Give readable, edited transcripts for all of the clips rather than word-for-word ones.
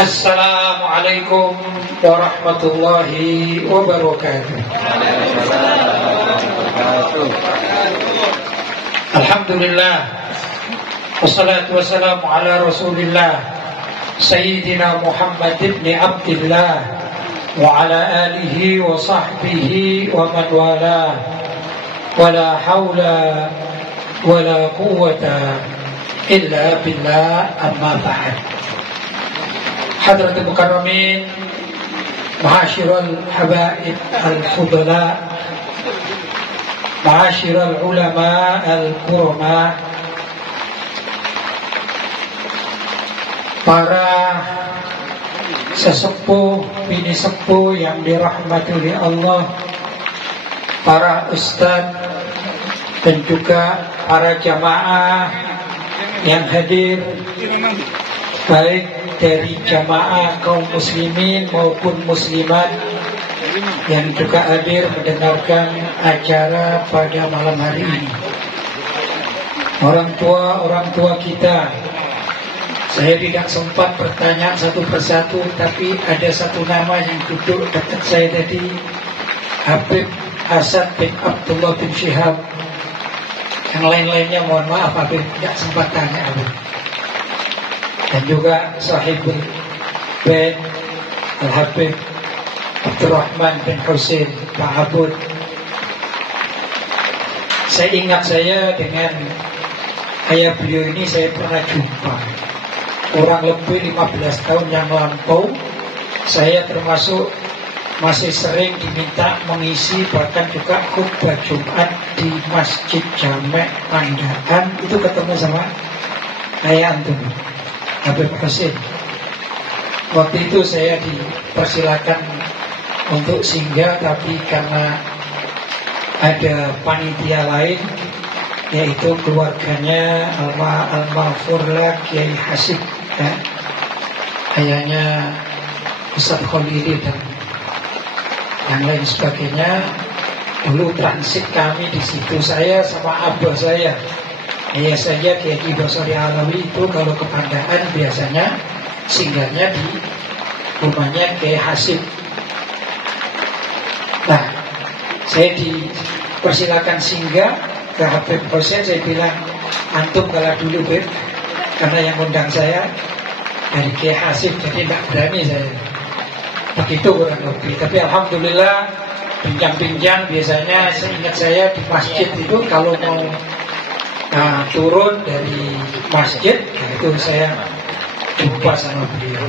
Assalamualaikum warahmatullahi wabarakatuh. Alhamdulillah, wassalatu wassalamu ala rasulillah Sayyidina Muhammad ibn Abdillah wa ala alihi wa sahbihi wa man wala wa la hawla wa la quwwata illa billah, amma ba'd. Hadratul Mukarramin, Ma'asyiral Habaib Al-Fudala, Ma'asyiral Ulama Al-Kurama, para sesepuh, bini sepuh yang dirahmati oleh Allah, para ustadz dan juga para jamaah yang hadir, baik dari jamaah kaum muslimin maupun muslimat yang juga hadir mendengarkan acara pada malam hari ini. Orang tua kita, saya tidak sempat bertanya satu persatu, tapi ada satu nama yang duduk dekat saya tadi, Habib Hasan bin Abdullah bin Syihab. Yang lain-lainnya mohon maaf Habib, tidak sempat tanya Habib. Dan juga sahibul bin Al-Habib Abdurrahman bin Husain Pak Abud. Saya ingat dengan ayah beliau ini saya pernah jumpa kurang lebih 15 tahun yang lampau. Saya termasuk masih sering diminta mengisi bahkan juga khutbah Jumat di Masjid Jamek Pandaan. Itu ketemu sama ayah antum Habib Husain. Waktu itu saya dipersilakan untuk singgah, tapi karena ada panitia lain, yaitu keluarganya Al-Maghfurlah Kiai Hasib, ya, ayahnya Ustaz Khalili dan yang lain sebagainya. Dulu transit kami di situ, saya sama abah saya. Ayah saya Kiai Basori Alawi itu kalau ke Pandaan biasanya singgahnya di rumahnya Kiai Hasib. Nah, saya dipersilakan singgah ke Habib Husain. Saya bilang, antum kalah dulu Beb, karena yang undang saya dari Kiai Hasib, jadi tidak berani saya. Begitu kurang lebih. Tapi alhamdulillah, bincang-bincang biasanya seingat saya di masjid itu kalau mau turun dari masjid, itu saya jumpa sama beliau.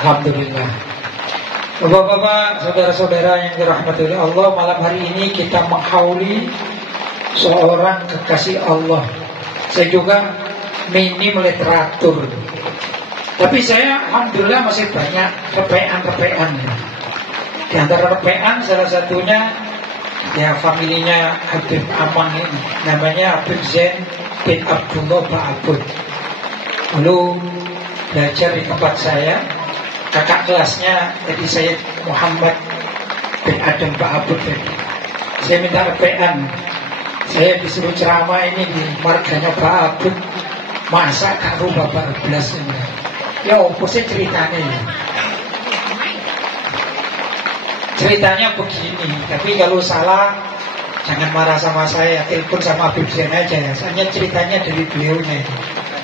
Alhamdulillah. Bapak-bapak, saudara-saudara yang dirahmati oleh Allah, malam hari ini kita menghauli seorang kekasih Allah. Saya juga minim literatur, tapi saya alhamdulillah masih banyak repean-repean. Di antara repean salah satunya ya familinya Habib Amang ini, namanya Habib Zain bin Abdullah Pak Abud. Dulu belajar di tempat saya, kakak kelasnya jadi Sayyid Muhammad bin Adam Pak Abud. Saya minta repean, saya disuruh ceramah ini di marganya Pak Abud, masa karo bapak belas ini. Ya apa sih ceritanya ya? Ceritanya begini, tapi kalau salah jangan marah sama saya, telepon sama Habib Zain aja ya. Soalnya ceritanya dari beliaunya itu.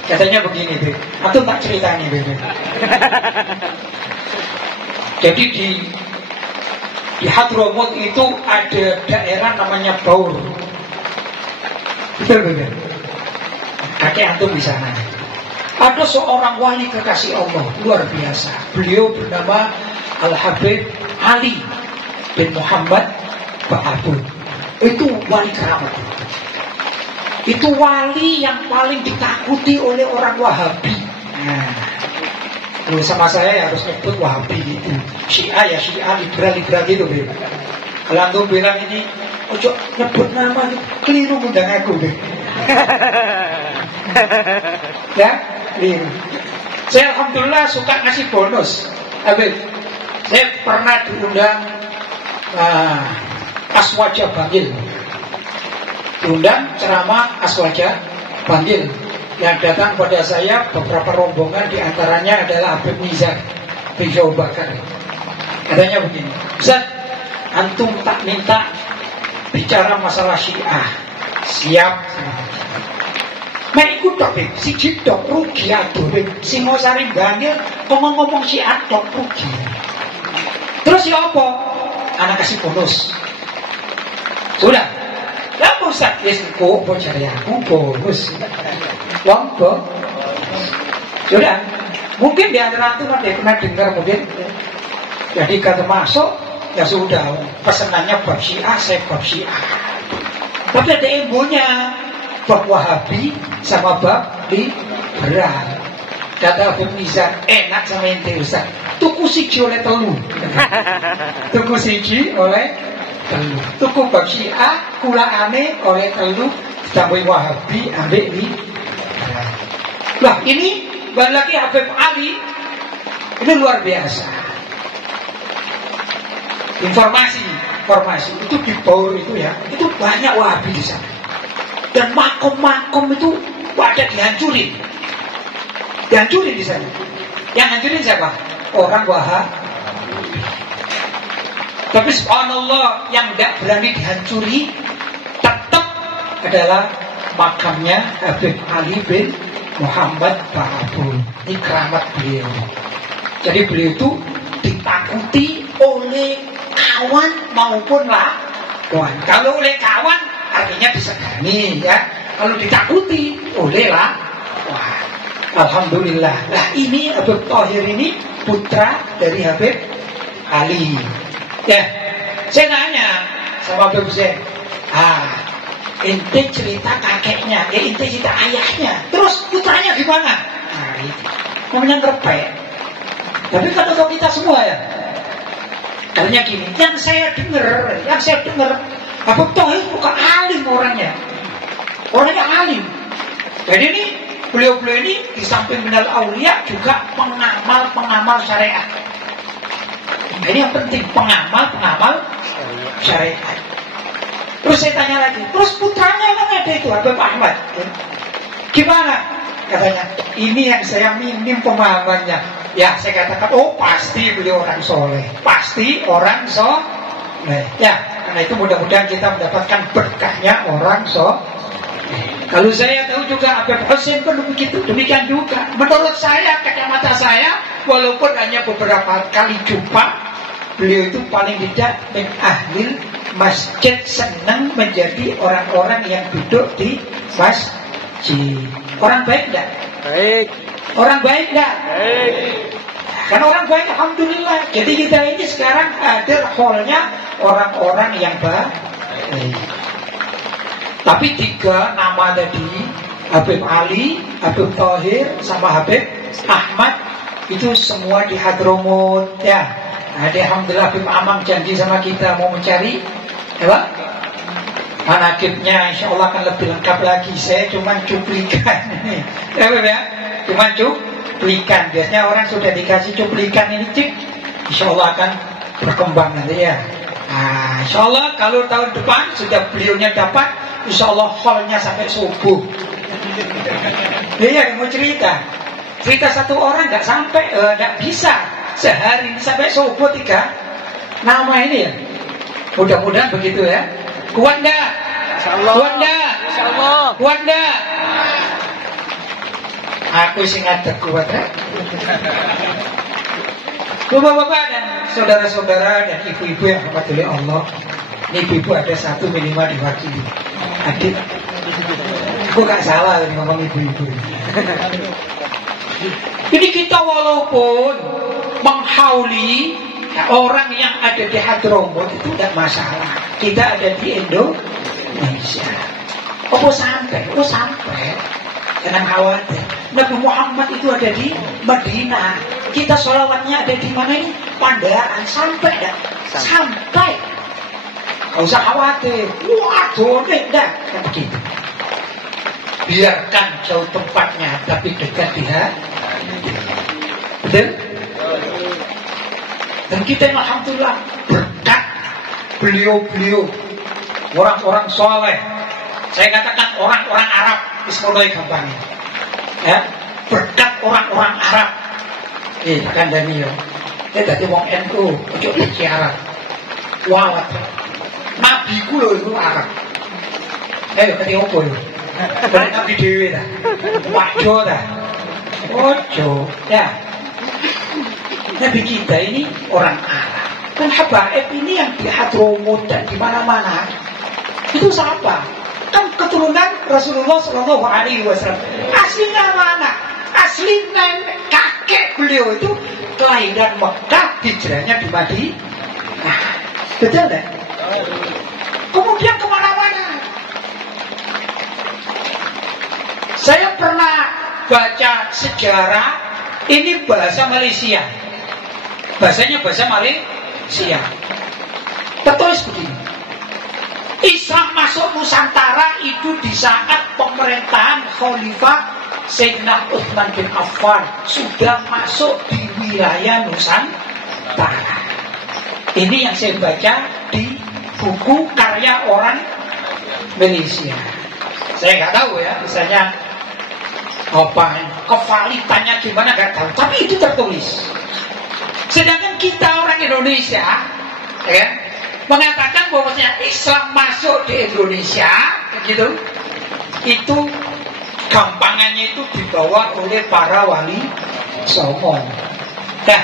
Katanya begini, Beb. Aku tak ceritanya, Beb. Jadi di Hadramut itu ada daerah namanya Baur. Betul, Beb. Kakek antum di sana. Ada seorang wali kekasih Allah luar biasa. Beliau bernama Al-Habib Ali bin Muhammad Pak Abud. Itu wali keramat. Itu wali yang paling ditakuti oleh orang Wahabi. Nah, sama saya harus nyebut Wahabi itu. Syiah ya Syiah, liberal gitu. Kalau antum bilang ini, ojo nyebut nama, keliru undang aku. Ya, keliru. Saya alhamdulillah suka ngasih bonus. Habib, saya pernah diundang Aswaja Bangil, diundang ceramah Aswaja Bangil yang datang pada saya beberapa rombongan, diantaranya adalah Habib Nizar bin Abu Bakar. Katanya begini, Ustaz, antum tak minta bicara masalah Syiah. Siap. Nah ikut tok si tok rugi aduh Singosari banget ngomong-ngomong Syiah tok rugi. Terus ya apa? Anak kasih bonus. Sudah. Lah Ustaz, yes kok cari aku bonus. Lombok. Sudah. Mungkin di antara itu nanti pernah dengar mungkin. Jadi kata masuk ya sudah, pesenannya bab Syiah, saya bab Syiah. Tapi ada ilmunya, bab Wahabi sama bab liberal. Kata Habib Nizar, enak sama ente Ustaz. Tuku siji oleh telu. Tuku siji oleh telu. Tuku bab Syiah, kulaane oleh telu, ditambah Wahabi, ambil liberal. Lah ini balik lagi Habib Ali, ini luar biasa. Informasi itu di Baur itu ya, itu banyak Wahabi di sana. Dan makom-makom itu pada dihancurin di sana. Yang hancurin siapa? Orang Wahabi. Tapi subhanallah, yang tidak berani dihancuri tetap adalah makamnya Habib Ali bin Muhammad Ba'abul. Ini keramat beliau. Jadi beliau itu ditakuti oleh kawan maupun lawan. Kalau oleh kawan artinya disegani ya. Kalau ditakuti oleh lawan. Alhamdulillah. Nah ini Habib Thohir ini putra dari Habib Ali. Ya, saya nanya sama Habib Zain, ente cerita kakeknya, ente cerita ayahnya, terus putranya gimana? Nah, itu namanya ngerepek. Tapi kata kita semua ya. Katanya gini, yang saya dengar Habib Thohir bukan alim orangnya alim. Jadi ini beliau ini di samping minal aulia juga pengamal syariat. Ini yang penting, pengamal syariat. Terus saya tanya lagi, terus putranya kan ada itu Habib Ahmad. Gimana? Katanya, ini yang saya minim pemahamannya. Ya, saya katakan, oh pasti beliau orang soleh. Pasti orang soleh. Ya, karena itu mudah-mudahan kita mendapatkan berkahnya orang soleh. Kalau saya tahu juga Habib Hussein pun begitu, demikian juga. Menurut saya, kacamata saya, walaupun hanya beberapa kali jumpa, beliau itu paling tidak min ahlil masjid, senang menjadi orang-orang yang duduk di masjid. Orang baik enggak? Baik. Orang baik enggak? Baik. Kan orang baik, alhamdulillah. Jadi kita ini sekarang ada hallnya orang-orang yang baik. Tapi 3 nama tadi, Habib Ali, Habib Thohir, sama Habib Ahmad, itu semua di Hadramut ya. Nah, alhamdulillah Habib Amang janji sama kita mau mencari apa? Manakibnya insya Allah akan lebih lengkap lagi. Saya cuma cuplikan ini ya, cuma cuplikan. Biasanya orang sudah dikasih cuplikan ini cik, insya Allah akan berkembang nanti ya. Nah, insya Allah kalau tahun depan sudah beliaunya dapat, insya Allah hallnya sampai subuh. Iya, mau cerita satu orang nggak sampai, nggak bisa sehari ini sampai subuh 3 nama ini ya. Mudah-mudahan begitu ya. Kuat enggak? Insyaallah. Kuat enggak? Insyaallah. Kuat enggak? Aku sing ngadeg kuat ya. Bapak-bapak dan saudara-saudara dan ibu-ibu yang dirahmati Allah. Ini ibu-ibu ada 1 minimal diwakili. Adik, aku gak salah ngomong ibu-ibu. Jadi kita walaupun menghauli orang yang ada di Hadramut itu tidak masalah. Kita ada di Indonesia. Oh sampai. Jangan khawatir. Nabi Muhammad itu ada di Madinah. Kita sholawatnya ada di mana ini? Pandaan. Sampai dah. Sampai. Gak usah khawatir. Waduh, enggak. Kan begitu. Biarkan jauh tempatnya, tapi dekat di hati. Betul? Dan kita alhamdulillah berkat beliau-beliau, orang-orang soleh. Saya katakan orang-orang Arab, ismoloi gampangnya. ya, berkat orang-orang Arab. Kandhani yo. Dadi wong NU, ojo iki Arab. Walat. Nabiku lho iku Arab. Kati opo yo? Balik nabi dhewe ta. Wajo ta. Ojo, ya. Nabi kita ini orang Arab. Dan habaib ini yang di Hadramut dan di mana-mana itu siapa? Kan keturunan Rasulullah Shallallahu Alaihi Wasallam. Aslinya mana? Asli nenek kakek beliau itu kelahiran Mekah, hijrahnya di Madinah. Nah, betul tak? Kemudian kemana-mana. Saya pernah baca sejarah, ini bahasa Malaysia. Bahasanya bahasa Malaysia. Tertulis begini. Islam masuk Nusantara itu di saat pemerintahan Khalifah Sayyidina Utsman bin Affan sudah masuk di wilayah Nusantara. Ini yang saya baca di buku karya orang Malaysia. Saya nggak tahu ya, misalnya apa kevalitannya gimana nggak tahu, tapi itu tertulis. Sedangkan kita orang Indonesia, ya, mengatakan bahwasanya Islam masuk di Indonesia, gitu, itu gampangannya itu dibawa oleh para wali songo. Nah,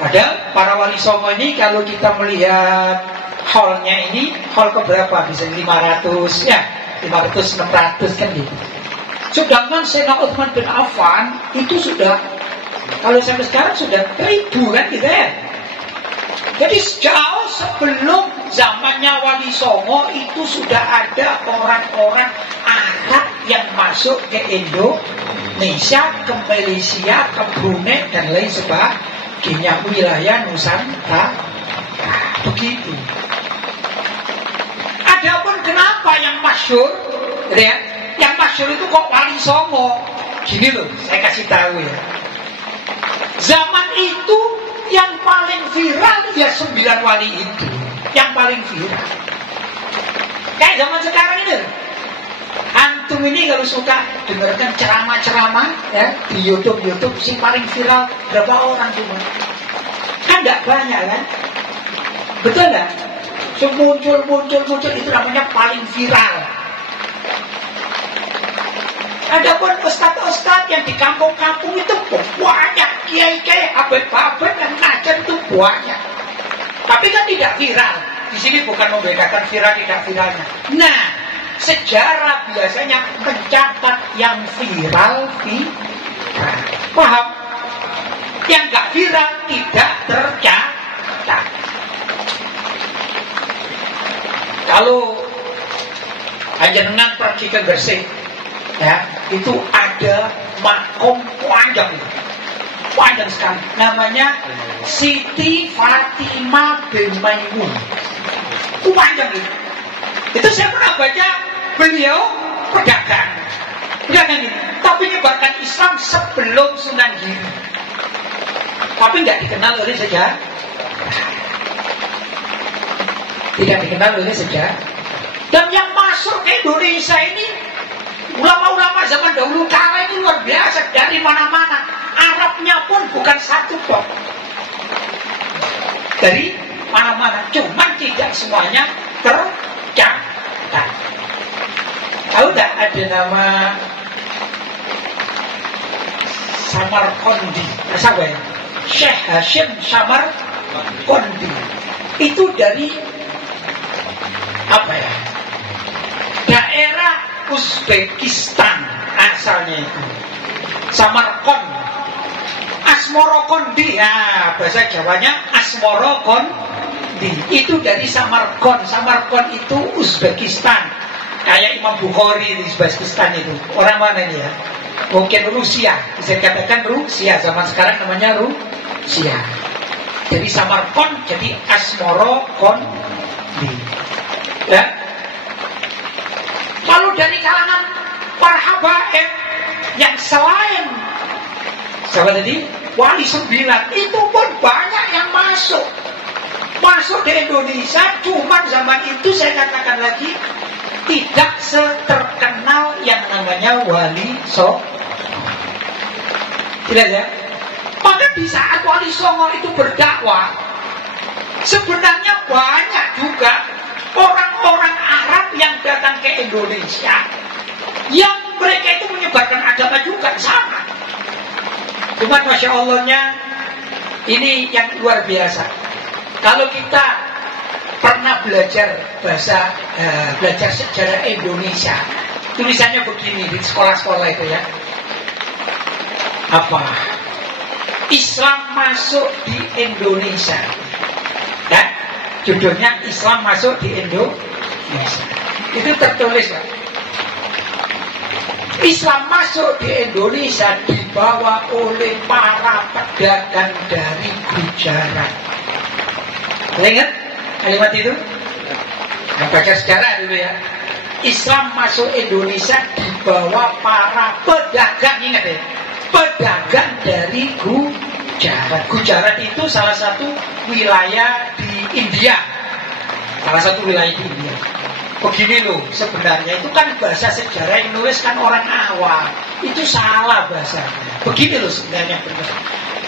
padahal para wali songo ini kalau kita melihat hallnya ini, hall keberapa? Bisa 500, ya, 500, 600 kan gitu. Sedangkan Sayyidina Utsman bin Affan itu sudah, kalau sampai sekarang sudah 1000 kan gitu ya. Jadi jauh sebelum zamannya Wali Songo itu sudah ada orang-orang Arab yang masuk ke Indonesia, ke Malaysia, ke Brunei dan lain sebagainya, wilayah Nusantara. Begitu. Adapun kenapa yang masyhur, ya, yang masyhur itu kok Wali Songo? Gini loh, saya kasih tahu ya. Zaman itu yang paling viral ya 9 wali itu, yang paling viral. Kayak zaman sekarang ini, antum ini kalau suka dengarkan ceramah-ceramah ya di YouTube sih paling viral berapa orang cuma? Kan tidak banyak kan? Betul nggak? Muncul itu namanya paling viral. Adapun ustadz-ustadz yang di kampung-kampung itu banyak, kiai-kiai, abad-abad yang ngajar itu banyak. Tapi kan tidak viral. Di sini bukan membedakan viral tidak viralnya. Nah, sejarah biasanya mencatat yang viral. Paham? Yang nggak viral tidak tercatat. Kalau panjenengan pergi ke Gresik, ya, itu ada makom panjang sekali, namanya Siti Fatimah bin Maimun. Itu panjang itu. Itu saya pernah baca, beliau pedagang ini, tapi menyebarkan Islam sebelum Sunan Giri, tapi nggak dikenal oleh sejarah. Tidak dikenal oleh sejarah. Dan yang masuk ke Indonesia ini ulama-ulama zaman dahulu kala ini luar biasa, dari mana-mana. Arabnya pun bukan satu kok, dari mana-mana. Cuman tidak semuanya tercatat. Tahu tak ada nama Samarqandi? Siapa ya? Syekh Hashim Samarqandi. Itu dari apa ya? Daerah Uzbekistan asalnya itu. Samarkand, Asmorokondi, ya bahasa Jawanya Asmorokondi. Itu dari Samarkand. Samarkand itu Uzbekistan. Kayak Imam Bukhari di Uzbekistan itu. Orang mana ini ya? Mungkin Rusia. Bisa dikatakan Rusia. Zaman sekarang namanya Rusia. Jadi Samarkand jadi Asmorokondi. Ya. Lalu dari kalangan para habaib yang selain siapa tadi? Wali 9 itu pun banyak yang masuk di Indonesia. Cuman zaman itu saya katakan lagi tidak seterkenal yang namanya Wali Songo. Jelas ya? Maka di saat Wali Songo itu berdakwah, sebenarnya banyak juga orang-orang Arab yang datang ke Indonesia yang mereka itu menyebarkan agama juga sama. Cuma Masya Allahnya ini yang luar biasa. Kalau kita pernah belajar belajar sejarah Indonesia, tulisannya begini di sekolah-sekolah itu ya. Apa? Islam masuk di Indonesia. Dan judulnya Islam masuk di Indonesia. Itu tertulis Pak. Islam masuk di Indonesia dibawa oleh para pedagang dari Gujarat. Ingat kalimat itu? Nah, baca sejarah dulu ya. Islam masuk Indonesia dibawa para pedagang, ingat ya, pedagang dari Gujarat. Gujarat itu salah satu wilayah di India. Salah satu wilayah di India. Begini loh, sebenarnya itu kan bahasa sejarah yang nulis kan orang awam. Itu salah bahasanya. Begini loh sebenarnya benar.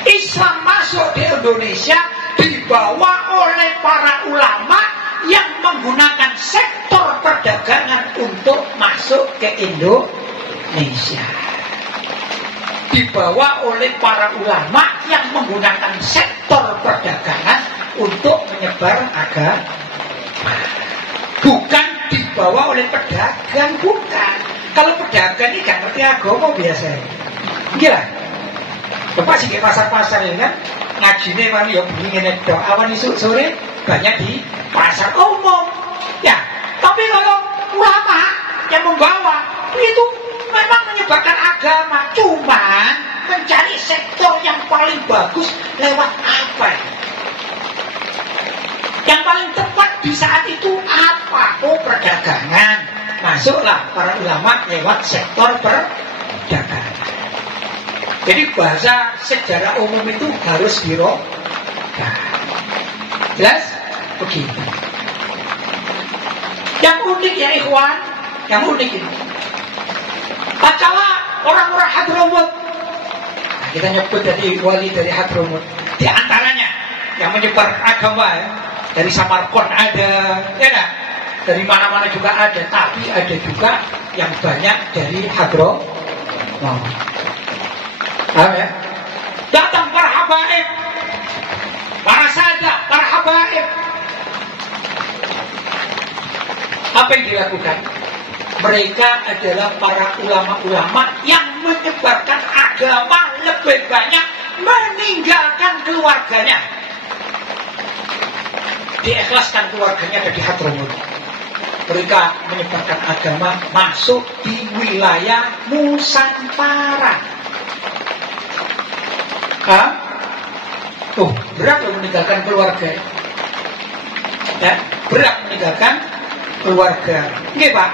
Islam masuk di Indonesia dibawa oleh para ulama yang menggunakan sektor perdagangan untuk masuk ke Indonesia. Dibawa oleh para ulama yang menggunakan sektor perdagangan untuk menyebar agama. Bukan dibawa oleh pedagang, bukan. Kalau pedagang ini gak ngerti agama biasanya. Gila. Bapak sih ke pasar-pasar ya kan, ngajine mari yo ngene tok. Awan isuk sore banyak di pasar umum. Ya, tapi kalau ulama yang membawa itu memang menyebarkan agama, cuma mencari sektor yang paling bagus lewat apa? Yang paling tepat di saat itu apa? Oh, perdagangan. Masuklah para ulama lewat sektor perdagangan. Jadi bahasa sejarah umum itu harus dirobah. Jelas? Begitu. Yang unik ya ikhwan, yang unik ini. Tatkala orang-orang Hadramut, nah, kita nyebut dari wali dari Hadramut, di antaranya yang menyebar agama ya, dari Samarkand ada, ya kan? Dari mana-mana juga ada, tapi ada juga yang banyak dari Hadramut. Paham ya? Datang para habaib, para sahabat, para habaib. Apa yang dilakukan? Mereka adalah para ulama-ulama yang menyebarkan agama lebih banyak, meninggalkan keluarganya. Diikhlaskan keluarganya dari Hadramut. Mereka menyebarkan agama masuk di wilayah Nusantara. Tuh, berat loh meninggalkan keluarga. Ya, berat meninggalkan keluarga. Nggih, Pak.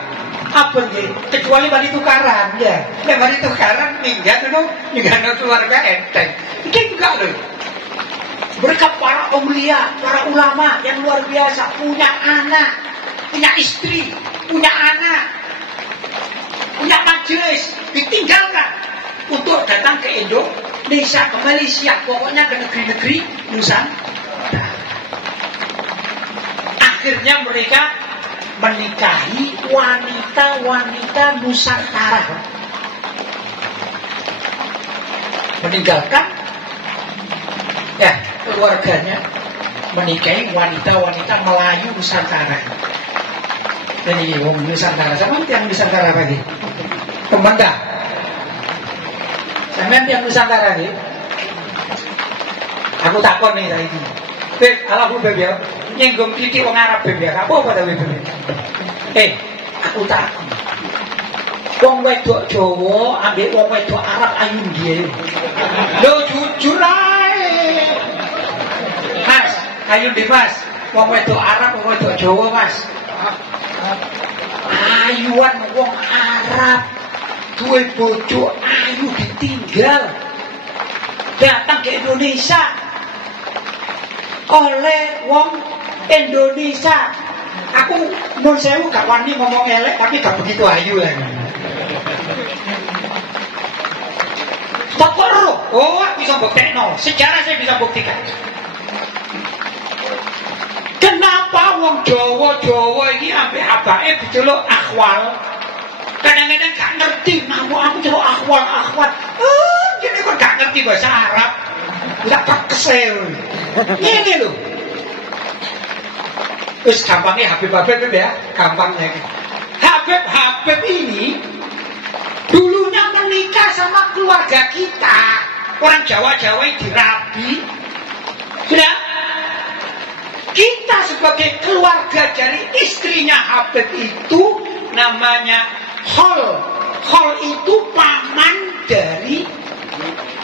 Apa nggih? Kecuali bali tukaran, ya. Nek bali tukaran ninggal keluarga enteng. Iki juga loh. Mereka para aulia, para ulama yang luar biasa, punya anak, punya istri, punya anak, punya majelis, ditinggalkan untuk datang ke Indonesia, ke Malaysia, pokoknya ke negeri-negeri Nusantara. Akhirnya mereka menikahi wanita-wanita Nusantara, meninggalkan ya keluarganya, menikahi wanita-wanita Melayu Nusantara. Dan ini wong Nusantara, sama yang Nusantara lagi, Pemenda. Sampeyan yang Nusantara nih. Aku takon nih saiki. Beb, ala Bu Beb ya. Nyenggung titik wong Arab Beb ya. Apa pada Beb? Aku takon. Wong wedok Jawa ambek wong wedok Arab ayu ndiye. Lho jujur ae. Mas, ayu ndi Mas? Wong wedok Arab wong wedok Jawa Mas. Ayuan wong Arab duwe bojo ayu ditinggal datang ke Indonesia oleh wong Indonesia. Aku mun sewu gak wani ngomong elek tapi gak begitu ayu lah. Oh, bisa buktekno. Sejarah saya bisa buktikan. Kenapa wong Jawa iki ambek abake diceluk akhwal? Kadang-kadang gak ngerti, aku celuk akhwal. Jadi kok gak ngerti bahasa Arab. Gak kesel. Ini lho. Terus gampangnya Habib ya, gampangnya. Habib ini dulunya menikah sama keluarga kita. Orang Jawa-Jawa yang dirabi. Sudah? Kita sebagai keluarga dari istrinya Habib itu namanya Khol. Khol itu paman dari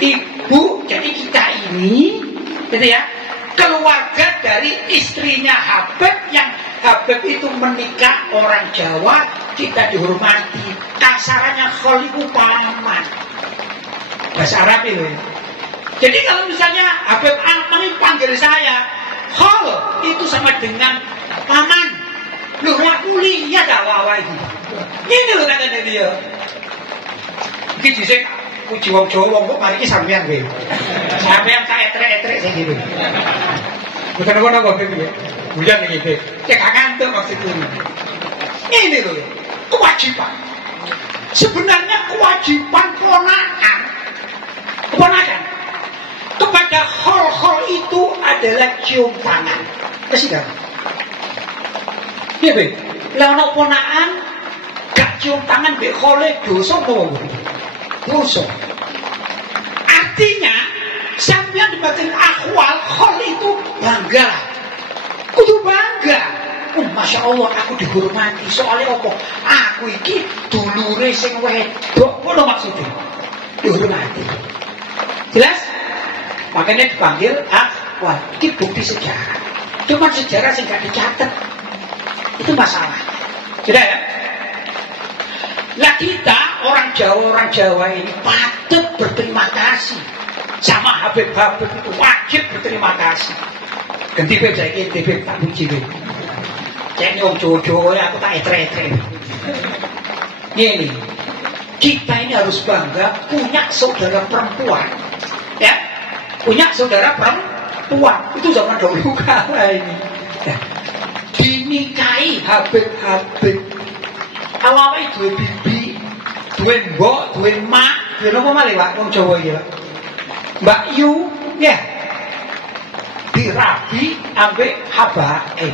ibu. Jadi kita ini, gitu ya, keluarga dari istrinya Habib, yang Habib itu menikah orang Jawa, kita dihormati. Kasarannya Khol itu paman. Bahasa Arab itu. Jadi kalau misalnya Habib Alman panggil saya Khol, itu sama dengan paman. Loh, aku lihat gak wawa itu. Ini loh katanya dia. Ini disini puji wong Jawa, kok mari ini sampean gue. Sampean tak etrek-etrek saya gitu. Bukan apa-apa Beb ya. Hujan nih Beb. Ya gak ngantuk maksudnya. Ini loh, kewajiban. Sebenarnya kewajiban ponakan kepada khol-khol itu adalah cium tangan. Kesidang. Iya Beb. Lalu ponakan gak cium tangan be khole dosa apa? Dosa. Artinya sampeyan dibatin akhwal, khol itu bangga. Kudu bangga. Masya Allah aku dihormati. Soalnya apa? Aku iki dulure sing wedok. Ngono maksudnya. Dihormati. Jelas? Makanya dipanggil akhwal. Ini bukti sejarah. Cuma sejarah sih gak dicatat. Itu masalah. Sudah ya? Lah kita orang Jawa ini patut berterima kasih sama Habib itu, wajib berterima kasih. Ganti Beb saya ini Beb tak puji Beb. Jadi orang Jawa aku tak etre-etre. Ini kita ini harus bangga punya saudara perempuan, ya, punya saudara perempuan. Itu zaman dahulu kala ini. Ya. Dinikahi Habib. Awalnya dua bibi, dua mbok, dua mak, dua apa malih Pak, wong Jawa iki Pak. Mbak Yu, ya, dirabi ambek habae.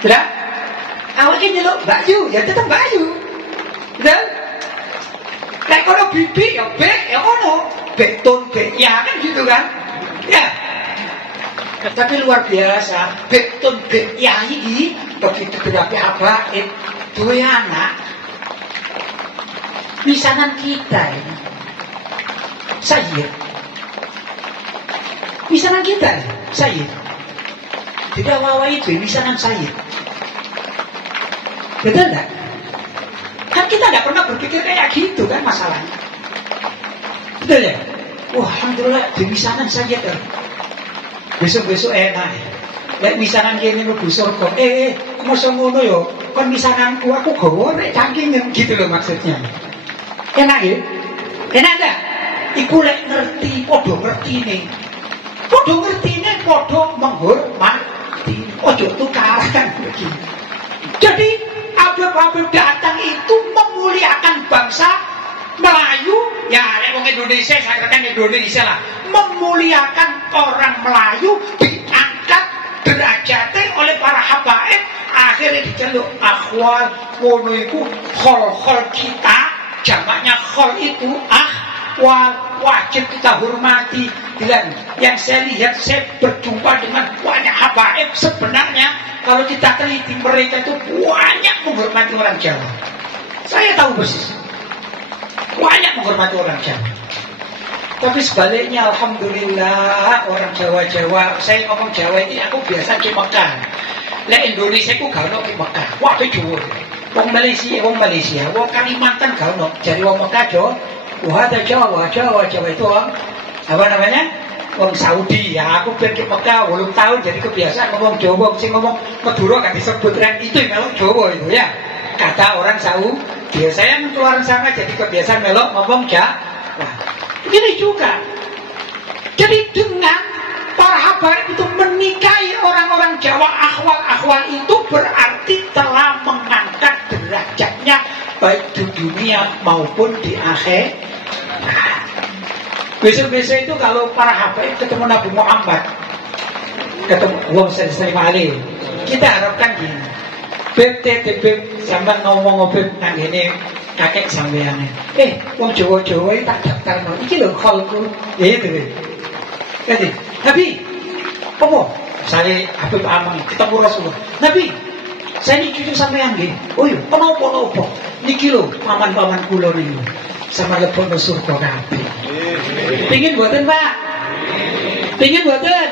Sudah? Awalnya nyeluk Mbak Yu, ya tetap Mbak Yu. Sudah? Kayak kono bibi, ya bek, ya kono. Bek ton, bek ya, kan gitu kan? Ya. Tapi luar biasa, bek ton, bek ya ini, begitu dirabi habae. Dua anak misanan kita ini Sayyid, misanan kita ini Sayyid, tidak wawa itu misanan Sayyid. Betul enggak? Kan kita enggak pernah berpikir kayak gitu kan masalahnya. Betul ya? Wah, alhamdulillah di misanan Sayyid kan. Besok-besok enak. Lek misanan kene mlebu surga. Mosok ngono yo. Kon misananku aku gawa nek cangkingen gitu loh maksudnya. Enak ya? Enak enggak? Iku lek ngerti, padha ngertine. Padha ngertine, padha menghormati. Ojo tukaran begini. Jadi Habib datang itu memuliakan bangsa Melayu. Ya, lek wong Indonesia, saya katakan Indonesia lah. Memuliakan orang Melayu, diangkat derajatnya oleh para habaib. Akhirnya diceluk akhwal. Ngono iku khol-khol kita, jamaknya khol itu akhwal, wajib kita hormati. Dan yang saya lihat, saya berjumpa dengan banyak habaib. Sebenarnya kalau kita teliti, mereka itu banyak menghormati orang Jawa. Saya tahu persis, banyak menghormati orang Jawa. Tapi sebaliknya alhamdulillah orang Jawa-Jawa, saya ngomong Jawa ini aku biasa di Mekah. Lah Indonesia ku gak ono di Mekah. Wah dhuwur. Wong Malaysia, wong Kalimantan gak ono. Jadi wong Mekah Jawa, wah ada Jawa itu orang apa namanya? Wong Saudi. Ya aku pergi Mekah 8 tahun jadi kebiasaan ngomong Jawa, sing ngomong Madura gak disebut ren itu melok Jawa itu ya. Kata orang Saudi, biasanya keluar sana jadi kebiasaan melok ngomong Jawa. Begini juga. Jadi dengan para habaib itu menikahi orang-orang Jawa akhwal-akhwal itu berarti telah mengangkat derajatnya baik di dunia maupun di akhir. Besok-besok itu kalau para habaib ketemu Nabi Muhammad, ketemu Wong Sering Ali, kita harapkan gini. Beb, sampai ngomong beb nang ini kakek sampeyan. Wong Jawa-Jawa iki tak daftarno. Iki lho kholku. Ya itu. Jadi, Nabi, apa? Saya Habib Amang ketemu Rasulullah. Nabi, saya ini cucu sampeyan nggih. Oh iya, kenapa? Niki lho paman-paman kula niku. Sama lebon surga kabeh. Pengin mboten, Pak? Pengin mboten?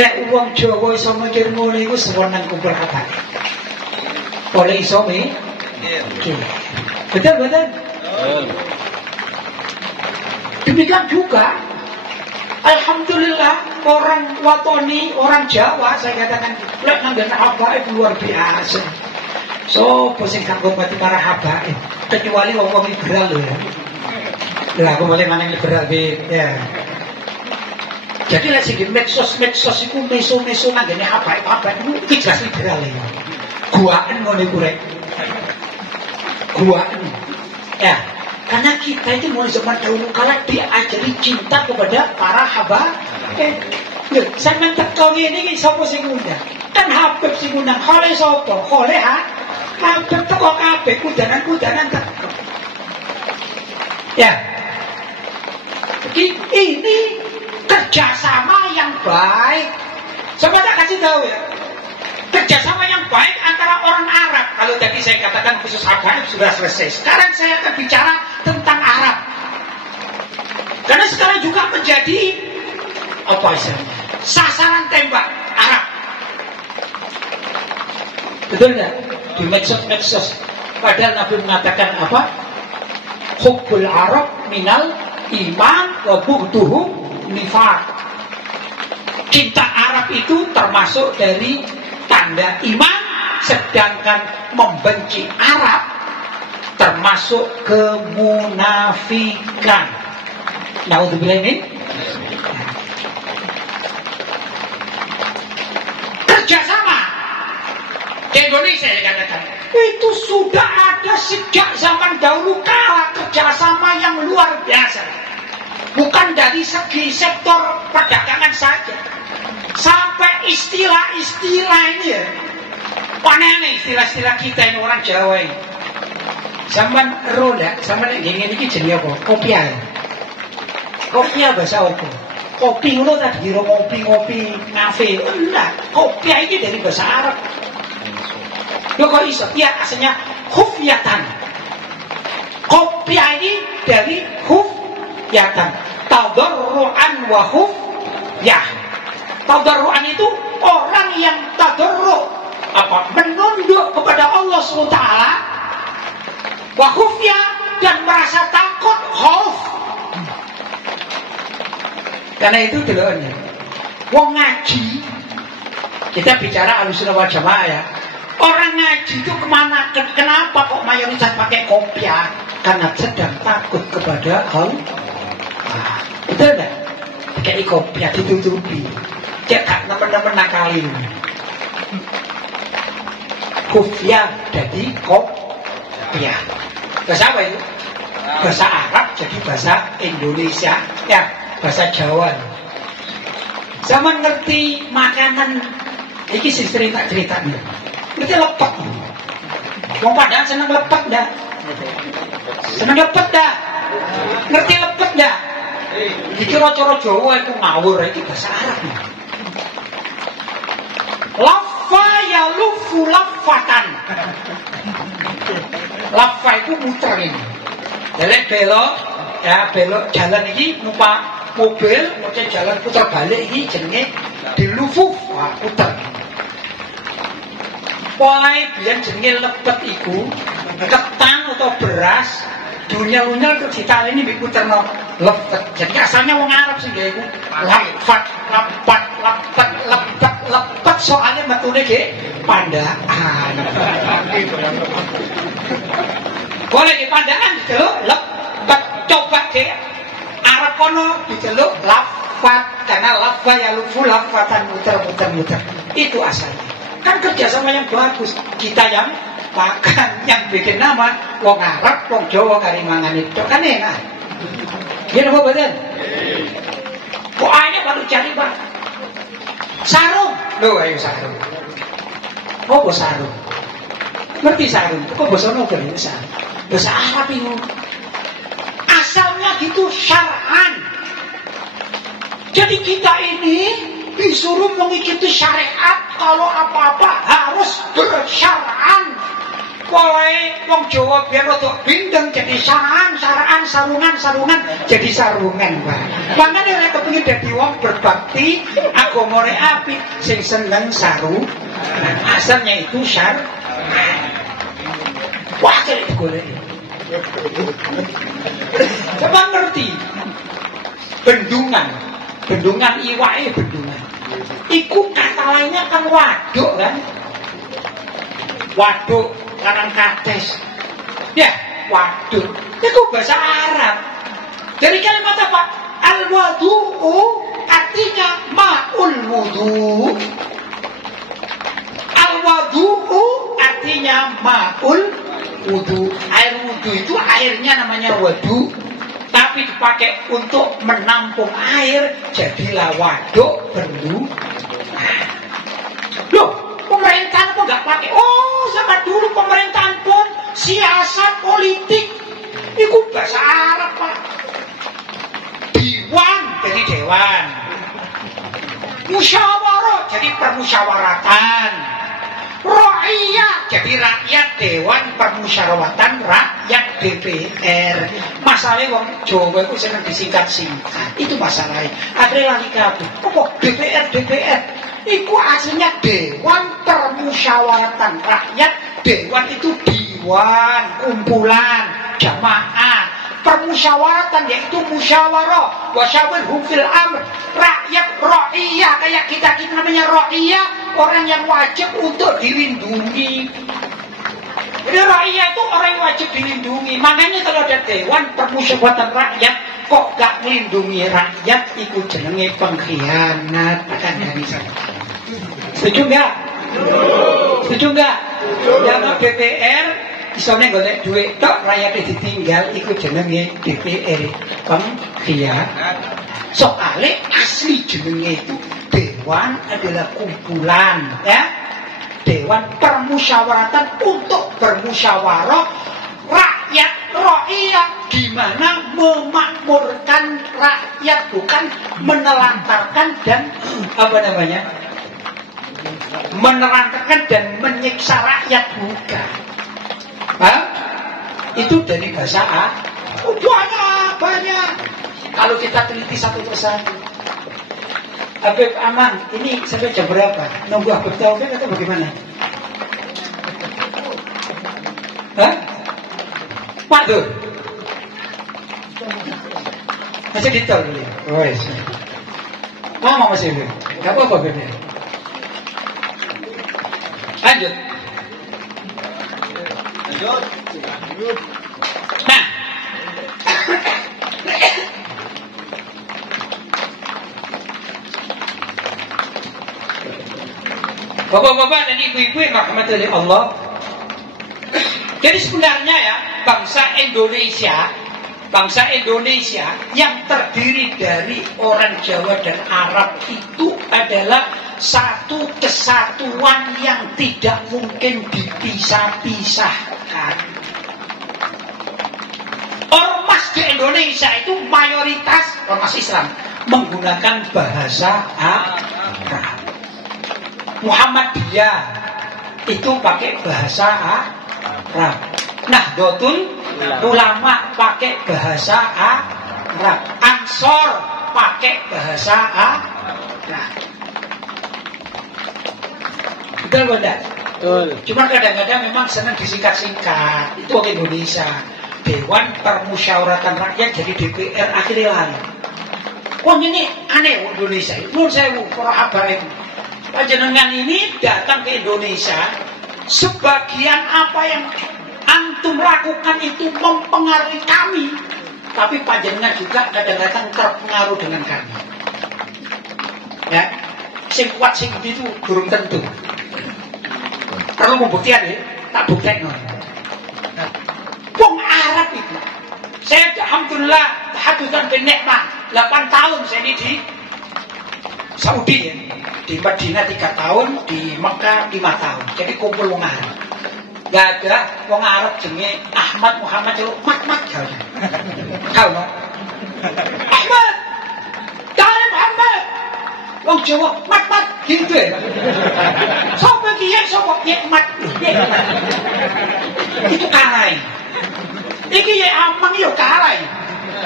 Lek wong Jawa iso mikir ngono iku seneng kumpul apa? Oleh iso mi? Betul. Demikian juga alhamdulillah orang Watoni, orang Jawa saya katakan lek nang habaib luar biasa. So, sing kanggo pati para habaib kecuali wong liberal lho ya. Lah aku mulai manang liberal ya. Jadi lek sing medsos iku meso-meso nanggene habaib iku jelas liberal ya. Guaan ngono iku rek. Guaan. Ya, karena kita itu mulai zaman dahulu kala diajari cinta kepada para habaib. Sampeyan teko ngene iki sapa sing ngundang? Kan Habib sing ngundang. Oleh sapa? Oleh Habib teko kabeh kudanan-kudanan teko. Ya. Ini kerjasama yang baik. Coba tak kasih tahu ya. Kerjasama yang baik antara orang Arab. Kalau tadi saya katakan khusus habaib sudah selesai. Sekarang saya akan bicara tentang Arab. Karena sekarang juga menjadi apa istilahnya? Sasaran tembak Arab. Betul nggak? Di medsos. Padahal Nabi mengatakan apa? Hubbul Arab minal iman wa bughduhum nifaq. Cinta Arab itu termasuk dari tanda iman, sedangkan membenci Arab termasuk kemunafikan. Naudzubillah min. Kerjasama di Indonesia saya katakan itu sudah ada sejak zaman dahulu kala, kerjasama yang luar biasa. Bukan dari segi sektor perdagangan saja, sampai istilah-istilah ini ya. Aneh-aneh istilah-istilah kita ini orang Jawa ini. Zaman roda, zaman ini jenis apa? Kopiah. Kopiah bahasa apa? Kopi itu tadi ngopi ngafe. Enggak, kopiah ini dari bahasa Arab. Yo kok iso? Ya aslinya hufyatan. Kopiah ini dari hufyatan. Tadarru'an wa hufyah. Tadarru'an itu orang yang tadarru' menunduk kepada Allah SWT. Wa hufyah dan merasa takut khauf. Karena itu dulunya wong ngaji, kita bicara Ahlussunnah wal Jamaah ya. Orang ngaji itu kemana? Kenapa kok mayoritas pakai kopiah? Karena sedang takut kepada Allah. Betul enggak? Pakai kopiah ditutupi. Cek gak teman-teman nakali. Kopiah jadi kopiah. Bahasa apa itu? Bahasa Arab jadi bahasa Indonesia. Ya, bahasa Jawa. Zaman ngerti makanan, ini sih cerita nih. Ngerti lepet. Wong Padang seneng lepet dah. Seneng lepet dah. Ngerti lepet dah. Iki cara Jawa itu ngawur, iki bahasa Arab. Laffa ya lufu laffatan. Laffa itu muter ini. Jadi belok jalan ini numpak mobil, kemudian jalan putar balik ini jenenge dilufuf, putar. Mulai biyen jenenge lepet iku ketan atau beras dunia-dunia untuk kita ini diputerno lepet. Jadi asalnya wong Arab sih iku lepet soalnya metune ge pandaan. Boleh di pandaan delok lepet, coba ke Arab kono diceluk lafat, karena lafwa ya lufu lafatan muter. Itu asalnya. Kan kerjasama yang bagus. Kita yang makan, yang bikin nama wong Arab, wong Jawa kari mangan itu kan enak. Gini apa badan? Kok aja baru cari Pak? Sarung. Loh ayo sarung. Apa sarung? Ngerti sarung? Kok bahasa nopo ini sarung? Bahasa Arab itu. Asalnya gitu syar'an. Jadi kita ini disuruh mengikuti syariat, kalau apa-apa harus bersyar'an. Mulai wong Jawa biar untuk bindeng jadi sarungan jadi sarungan, Pak. Makanya nek kepengin dadi wong berbakti, agamane apik, sing seneng saru. Asalnya itu wah, cari digolek. Coba ngerti. Bendungan iwake bendungan. Iku kata lainnya kan waduk kan? Waduk Karang Kades. Ya, waduk. Itu bahasa Arab. Dari kalimat apa? Al-wadu'u artinya ma'ul wudu. Al-wadu'u artinya ma'ul wudu. Air wudu itu airnya namanya wadu. Tapi dipakai untuk menampung air, jadilah waduk bendungan. Loh, pemerintahan kok nggak pakai? Oh, zaman dulu pemerintahan pun siasat politik. Itu bahasa Arab, Pak. Diwan jadi dewan. Musyawarah jadi permusyawaratan. Ra'iyah jadi rakyat, dewan permusyawaratan rakyat DPR. Masalahnya wong Jawa itu senang disingkat-singkat. Itu masalahnya. Ada lagi kabeh. Apa DPR? Iku aslinya dewan permusyawaratan rakyat. Dewan itu diwan, kumpulan, jamaah. Permusyawaratan yaitu musyawarah. Wasyawirhum fil amr. Rakyat ra'iyah, kayak kita namanya ra'iyah, orang yang wajib untuk dilindungi. Jadi ra'iyah itu orang yang wajib dilindungi. Makanya kalau ada dewan permusyawaratan rakyat kok gak melindungi rakyat, ikut jenenge pengkhianat. Akan dari sana. Setuju enggak? Setuju enggak? Jangan DPR isone golek duit tok, rakyate ditinggal, iku jenenge DPR pengkhianat. Soalnya asli jenenge itu dewan adalah kumpulan, ya. Dewan permusyawaratan untuk bermusyawarah rakyat ra'iyah, di mana memakmurkan rakyat, bukan menelantarkan dan menelantarkan dan menyiksa rakyat, bukan. Hah? Itu dari bahasa A. Banyak. Kalau kita teliti satu persatu. Habib Aman, ini sampai jam berapa? Nunggu Habib Taufik atau bagaimana? Hah? Waduh. Masih ditol dulu. Oh, yes. Mama masih dulu. Gak apa-apa Habib. Lanjut. Nah, bapak-bapak dan ibu-ibu yang rahmati oleh Allah. Jadi sebenarnya ya, bangsa Indonesia yang terdiri dari orang Jawa dan Arab itu adalah satu kesatuan yang tidak mungkin dipisah-pisahkan. Ormas di Indonesia itu mayoritas ormas Islam menggunakan bahasa Arab. Muhammadiyah itu pakai bahasa Arab. Nahdlatul Ulama pakai bahasa Arab. Ansor pakai bahasa Arab. Betul enggak? Betul. Cuma kadang-kadang memang senang disingkat-singkat. Itu orang Indonesia. Dewan Permusyawaratan Rakyat jadi DPR akhirnya lain. Wah ini aneh Indonesia. Menurut saya para habaib, panjenengan ini datang ke Indonesia, sebagian apa yang antum lakukan itu mempengaruhi kami. tapi panjenengan juga kadang-kadang terpengaruh dengan kami. Ya, sing kuat sing itu durung tentu. Perlu pembuktian ya, tak buktikan. Wong Arab itu, saya alhamdulillah tahadzudan bin nikmah 8 tahun saya ini di Saudi ya. Di Madinah 3 tahun, di Mekah 5 tahun. Jadi kumpul wong Arab. Gak ada wong Arab jenenge Ahmad Muhammad itu mat kau. Kau no? Ahmad, Dai Muhammad. Wong Jawa mat gitu ya. Sopo kiye sopo nikmat. Itu kalai. Iki ya amang yo kalai.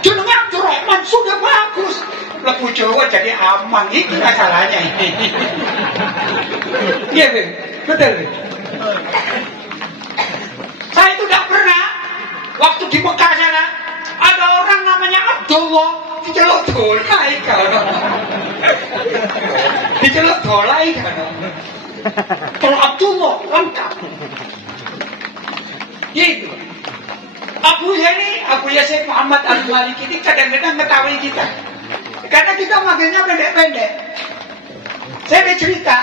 Jenenge Abdurrahman sudah bagus. Lebu Jawa jadi amang iki masalahnya. Iya, betul. Saya itu tidak pernah waktu di Mekah sana ada orang namanya Abdullah diceluk dolai kalau diceluk dolai kalau Abdullah lengkap gitu. Abu Yasin Muhammad Al-Maliki ini kadang-kadang mengetahui kita karena kita manggilnya pendek-pendek. Saya ada cerita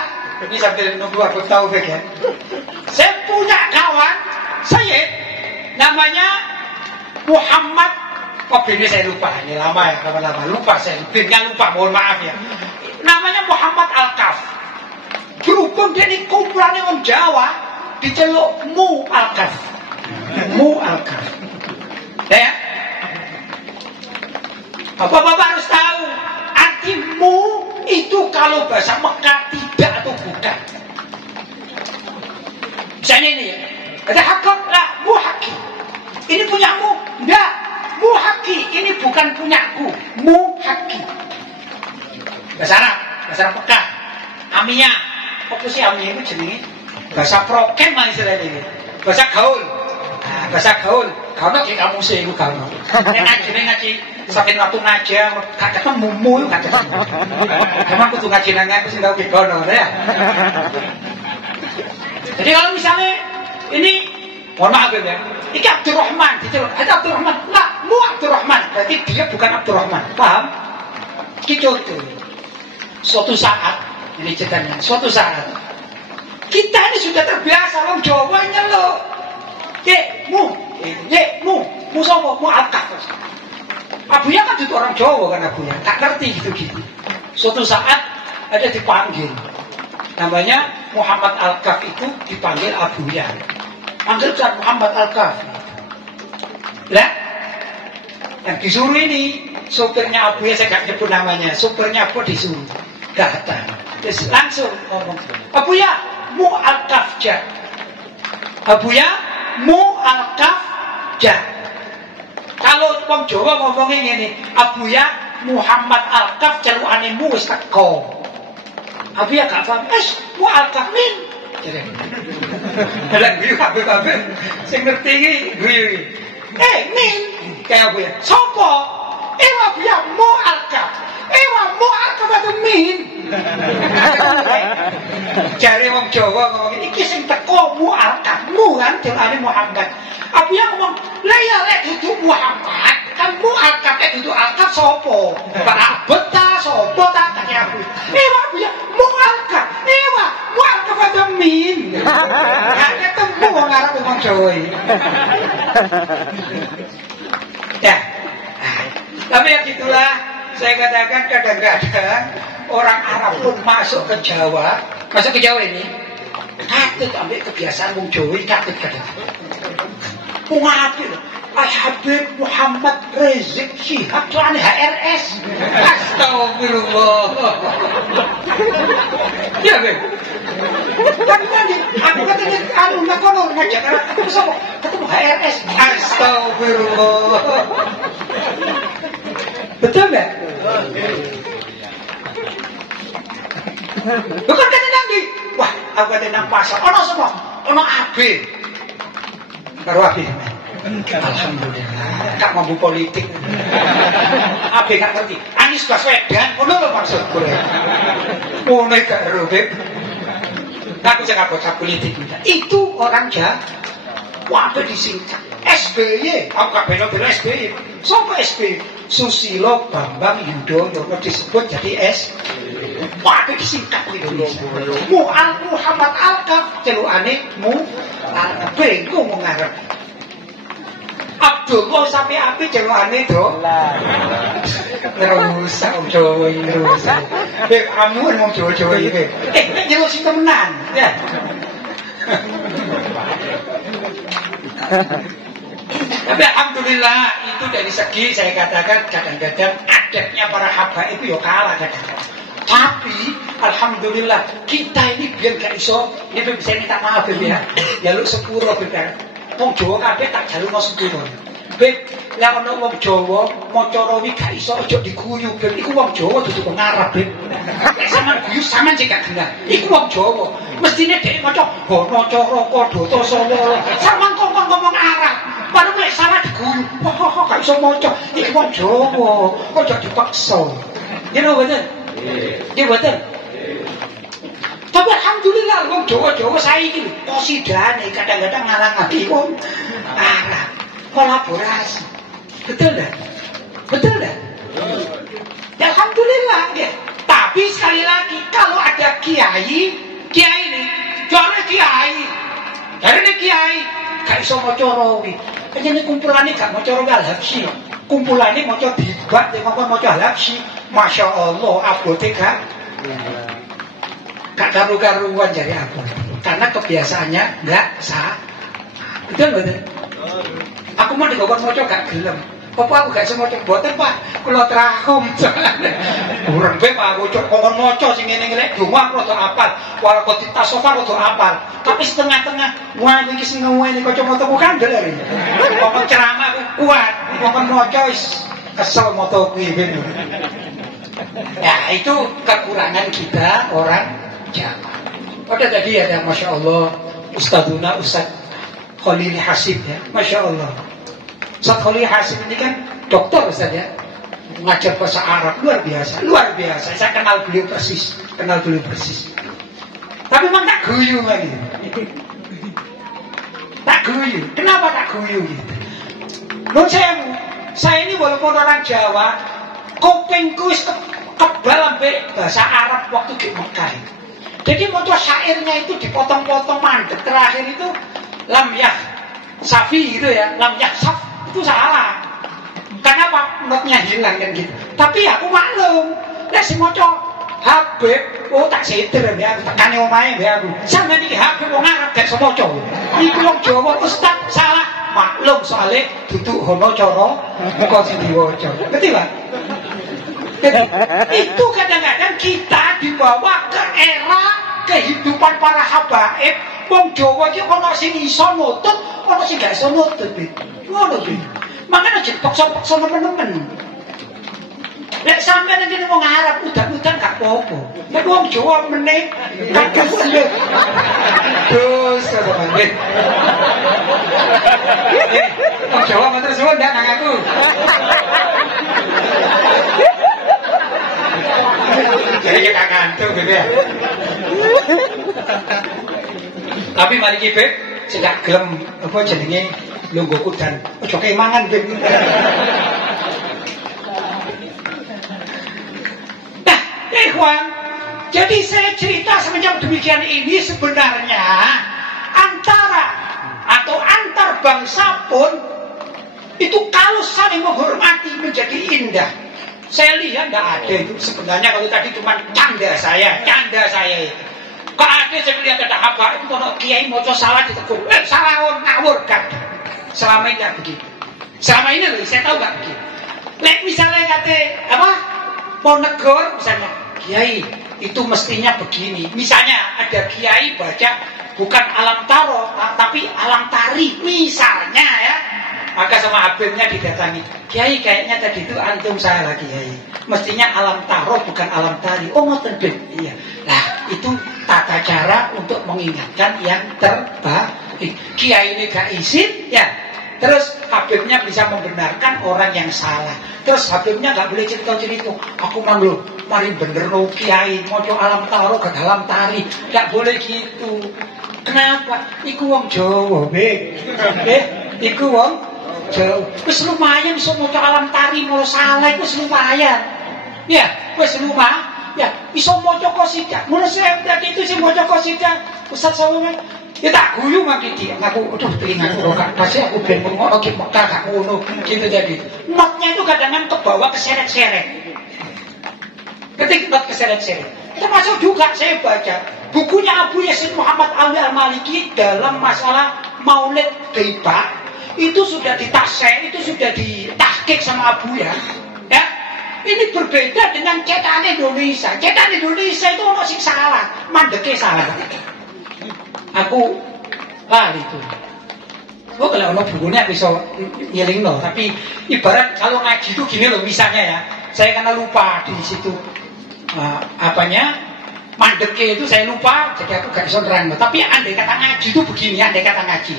ini sambil nunggu aku tahu ya. Saya punya kawan saya namanya Muhammad, ini saya lupa, ini lama ya, lama-lama lupa saya, lupa, mohon maaf ya. Namanya Muhammad Al-Kaf. Berhubung dia ini kumpulannya orang Jawa, diceluk Mu Al-Kaf. Mu Al-Kaf. Ya. Bapak-bapak harus tahu, arti mu itu kalau bahasa Mekah tidak atau bukan. Misalnya ini ya. Ada hakam lah, muhaki. Ini punyamu? Enggak. Muhaki, ini bukan punyaku. Muhaki. Bahasa Arab Mekah. Amiyah. Apa sih amiyah itu jenis? Bahasa prokem lah istilahnya ini. Bahasa gaul. Nah, bahasa gaul. Karena kayak kamu sih itu gaul. Ngaji. Sampai waktu ngaji, gak ketemu mu, gak ketemu. Emang aku tuh ngaji nanya, aku sih gak kegono ya. Jadi kalau misalnya ini, mohon maaf ya, ini Abdurrahman, ada Abdurrahman, lah, mu Abdurrahman, berarti dia bukan Abdurrahman, paham? Gitu itu. Suatu saat, ini ceritanya, suatu saat, kita ini sudah terbiasa, orang Jawa nyeluk, mu sopo, mu Al-Kaf. Abuya kan itu orang Jawa kan Abuya, gak ngerti gitu-gitu. Suatu saat ada dipanggil, namanya Muhammad Al-Kaf itu dipanggil Abuya. Panggil Ustaz Muhammad Al-Kaf. Lah, yang disuruh ini sopirnya Abuya, saya gak nyebut namanya, sopirnya Abu disuruh datang. Terus langsung ngomong, Abuya, Mu Al-Kaf ja. Abuya, Mu Al-Kaf ja. Kalau wong Jawa ngomongnya ngene, Abuya Muhammad Al-Kaf celukane mu wis teko. Abuya gak paham, mu Al-Kaf min. Lah guyu kabeh-kabeh. Sing ngerti iki guyu. Min kayak Abuya. Sopo? Abuya mu Al-Kaf. Mu Al-Kaf itu min. Jare wong Jawa ngomong iki sing teko mu Al-Kaf. Mu kan celukane Muhammad. Abuya ngomong, lah ya lek duduk Muhammad, kan mu Al-Kaf duduk Al-Kaf sopo? Pak Beta sopo tak tanya aku. Abuya mu Al-Kaf. Mu Al-Kaf ada min. Gak ketemu wong Arab wong Jawa iki. Ya. Tapi ya gitulah, saya katakan kadang-kadang orang Arab pun masuk ke Jawa ini, katut ambil kebiasaan wong Jawa iki katut kadang-kadang. Mengambil Al-Habib Muhammad Rizik Syihab soalnya HRS. Astagfirullah. Ya kan? Aku katanya nggak kono ngajak ketemu HRS. Astagfirullah. Betul nggak? Bukan katanya nanti. Wah, aku katanya nang pasar. Ono semua. Ono AB. Karo AB. Alhamdulillah, gak mampu politik. AB gak ngerti. Anies Baswedan, ngono lho maksudku. Ngono gak ngerti. Aku jangan bocah politik. Itu orang Jawa. Waduh disingkat. SBY, aku gak bela-bela SBY. Sopo SBY? Susilo Bambang Yudhoyono disebut jadi Wah, itu disingkat Indonesia. Muhammad Alkaf, celukane bingung mau ngarep. Abdullah sampai api celukane do. Ngerusak Jawa ini ngerusak. Kamu mau Jawa ini. Nyeluk sing temenan, ya. Tapi alhamdulillah itu dari segi saya katakan kadang-kadang adabnya para habaib itu ya kalah kadang-kadang. Tapi alhamdulillah kita ini biar gak iso, ini bisa minta maaf ya. Jaluk sepuro beda. Wong Jawa kabeh tak jalukno sepuro. Beb, lek ana wong Jawa maca rawi gak iso aja diguyu, Beb. Iku wong Jawa dudu wong Arab, Beb. Sampeyan guyu sampeyan sing gak genah. Iku wong Jawa. Mestine dhek maca Bono Caraka Data Sawala. Sampeyan kok ngomong Arab. Baru lek salah diguyu. Kok gak iso maca. Iku wong Jawa. Kok aja dipaksa. You know bener? Iya betul. Tapi alhamdulillah wong Jawa-Jawa saiki posidane kadang-kadang ngalang-alangi wong Arab. Kolaborasi. Betul dah? Betul dah? Ya alhamdulillah ya. Tapi sekali lagi kalau ada kiai ini jare kiai. Jare kiai gak iso maca rawi. Jenenge kumpulane gak maca rawi al-habsyi. Kumpulane maca dibat ngomong maca al-habsyi. Masya Allah, abote gak karu-karuan jadi abote. Karena kebiasaannya gak sah. Betul. Aku mau digokon moco gak gelem. Apa aku gak iso maca boten, Pak? Kula trakum. Ureng bae Pak aku kokon maca sing ngene-ngene donga aku rada apal. Walaupun ditasofa rada apal. Tapi setengah-tengah wah iki sing ngene kacamataku kandel ari. Kokon ceramah kuat, kokon maca wis kesel moto kuwi ben. Ya itu kekurangan kita orang Jawa. Pada tadi ada Masya Allah Ustadzuna Ustadz Khalil Hasib ya, Masya Allah. Ustadz Khalil Hasib ini kan dokter Ustadz ya, mengajar bahasa Arab luar biasa. Saya kenal beliau persis. Tapi memang tak guyu lagi. Tak guyu. Kenapa tak guyu gitu? Loh saya ini walaupun orang Jawa, kupingku kebal sampai bahasa Arab waktu di Mekah. Jadi moto syairnya itu dipotong-potong mandek. Terakhir itu lam yah safi gitu ya, lam yah saf itu salah. Kenapa? Notnya hilang kan gitu. Tapi aku maklum. Lah si moco Habib, tak seter ya, tekane omahe ya aku. Sampeyan iki Habib wong Arab gak iso maca. Iku wong Jawa Ustaz salah. Maklum soalnya duduk hono cara kok sing diwaca. Ngerti, Pak? Itu kadang-kadang kita dibawa ke era kehidupan para habaib. Wong Jawa iki ana sing iso nutut, ana sing gak iso nutut. Ngono iki. Makanya aja paksa-paksa nemen-nemen. Lek sampeyan ngene wong Arab udan-udan gak apa-apa. Nek wong Jawa meneh kakek lho. Dosa to, Pak. Wong Jawa matur suwun ndak nang aku. Jadi kita ngantuk gitu ya. Tapi mari kita tidak gelem apa jenenge lungguh kudan. Ojo kemangan Beb. Nah, ikhwan, jadi saya cerita semenjak demikian ini sebenarnya antar bangsa pun itu kalau saling menghormati menjadi indah. Saya lihat nggak ada itu sebenarnya. Kalau tadi cuma canda saya itu. Kok ada saya lihat ada apa itu kalau kiai mau salah ditegur, salah ngawur kan. Selama ini nggak begitu. Selama ini loh saya tahu nggak begitu. Lek misalnya kata apa mau negor misalnya kiai itu mestinya begini. Misalnya ada kiai baca bukan alam taro tapi alam tari misalnya ya. Maka sama Habibnya didatangi, Kiai kayaknya tadi itu antum salah Kiai. Mestinya alam taro bukan alam tari. Oh ngoten Beb. Iya. Nah itu tata cara untuk mengingatkan yang terbaik. Kiai ini gak izin ya. Terus Habibnya bisa membenarkan orang yang salah. Terus Habibnya gak boleh cerita-cerita. Aku manggil, mari bener no Kiai mojo alam taro ke dalam tari. Gak boleh gitu. Kenapa? Iku wong Jawa Beb. Iku wong jauh. Wis lumayan iso maca alam tari mulo salah iku wis lumayan. Ya, wis lumayan. Ya, iso maca qasidah. Ngono saya tadi itu sing maca qasidah. Ustaz Sawomen ya tak guyu maki dia. Aku aduh telingaku rokak. Pasti aku ben ngono ki Mekah gak ngono gitu jadi. Notnya itu kadang-kadang kebawa keseret-seret. Ketik not keseret-seret. Termasuk juga saya baca bukunya Abu Yazid Muhammad Ali Al-Maliki dalam masalah Maulid Ghaibah itu sudah ditasek, itu sudah ditahqiq sama Abu ya. Ya. Ini berbeda dengan cetakan Indonesia. Cetakan Indonesia itu ono sing salah, mandeke salah. Aku lali itu. Oh kalau ono bukunya bisa nyelingno, tapi ibarat kalau ngaji itu gini loh misalnya ya. Saya karena lupa di situ apanya mandeke itu saya lupa, jadi aku gak bisa nerang. Tapi andai kata ngaji itu begini, andai kata ngaji.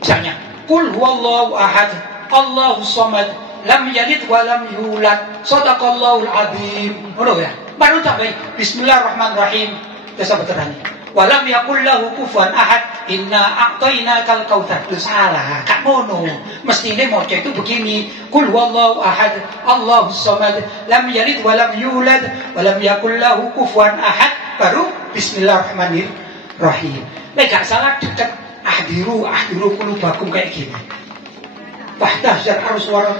Misalnya, Qul huwallahu ahad, Allahus samad, lam yalid wa lam yulad, shadaqallahul azim. Ngono ya. Baru sampai bismillahirrahmanirrahim. Terus apa terani? Wa lam yakul lahu kufuwan ahad, inna a'tainakal kautsar. Itu salah, gak ngono. Mestine maca itu begini, Qul huwallahu ahad, Allahus samad, lam yalid wa lam yulad, wa lam yakul lahu kufuwan ahad. Baru bismillahirrahmanirrahim. Nek gak salah dekat ahdiru qulubakum kayak gini. Wahdahzar aruswara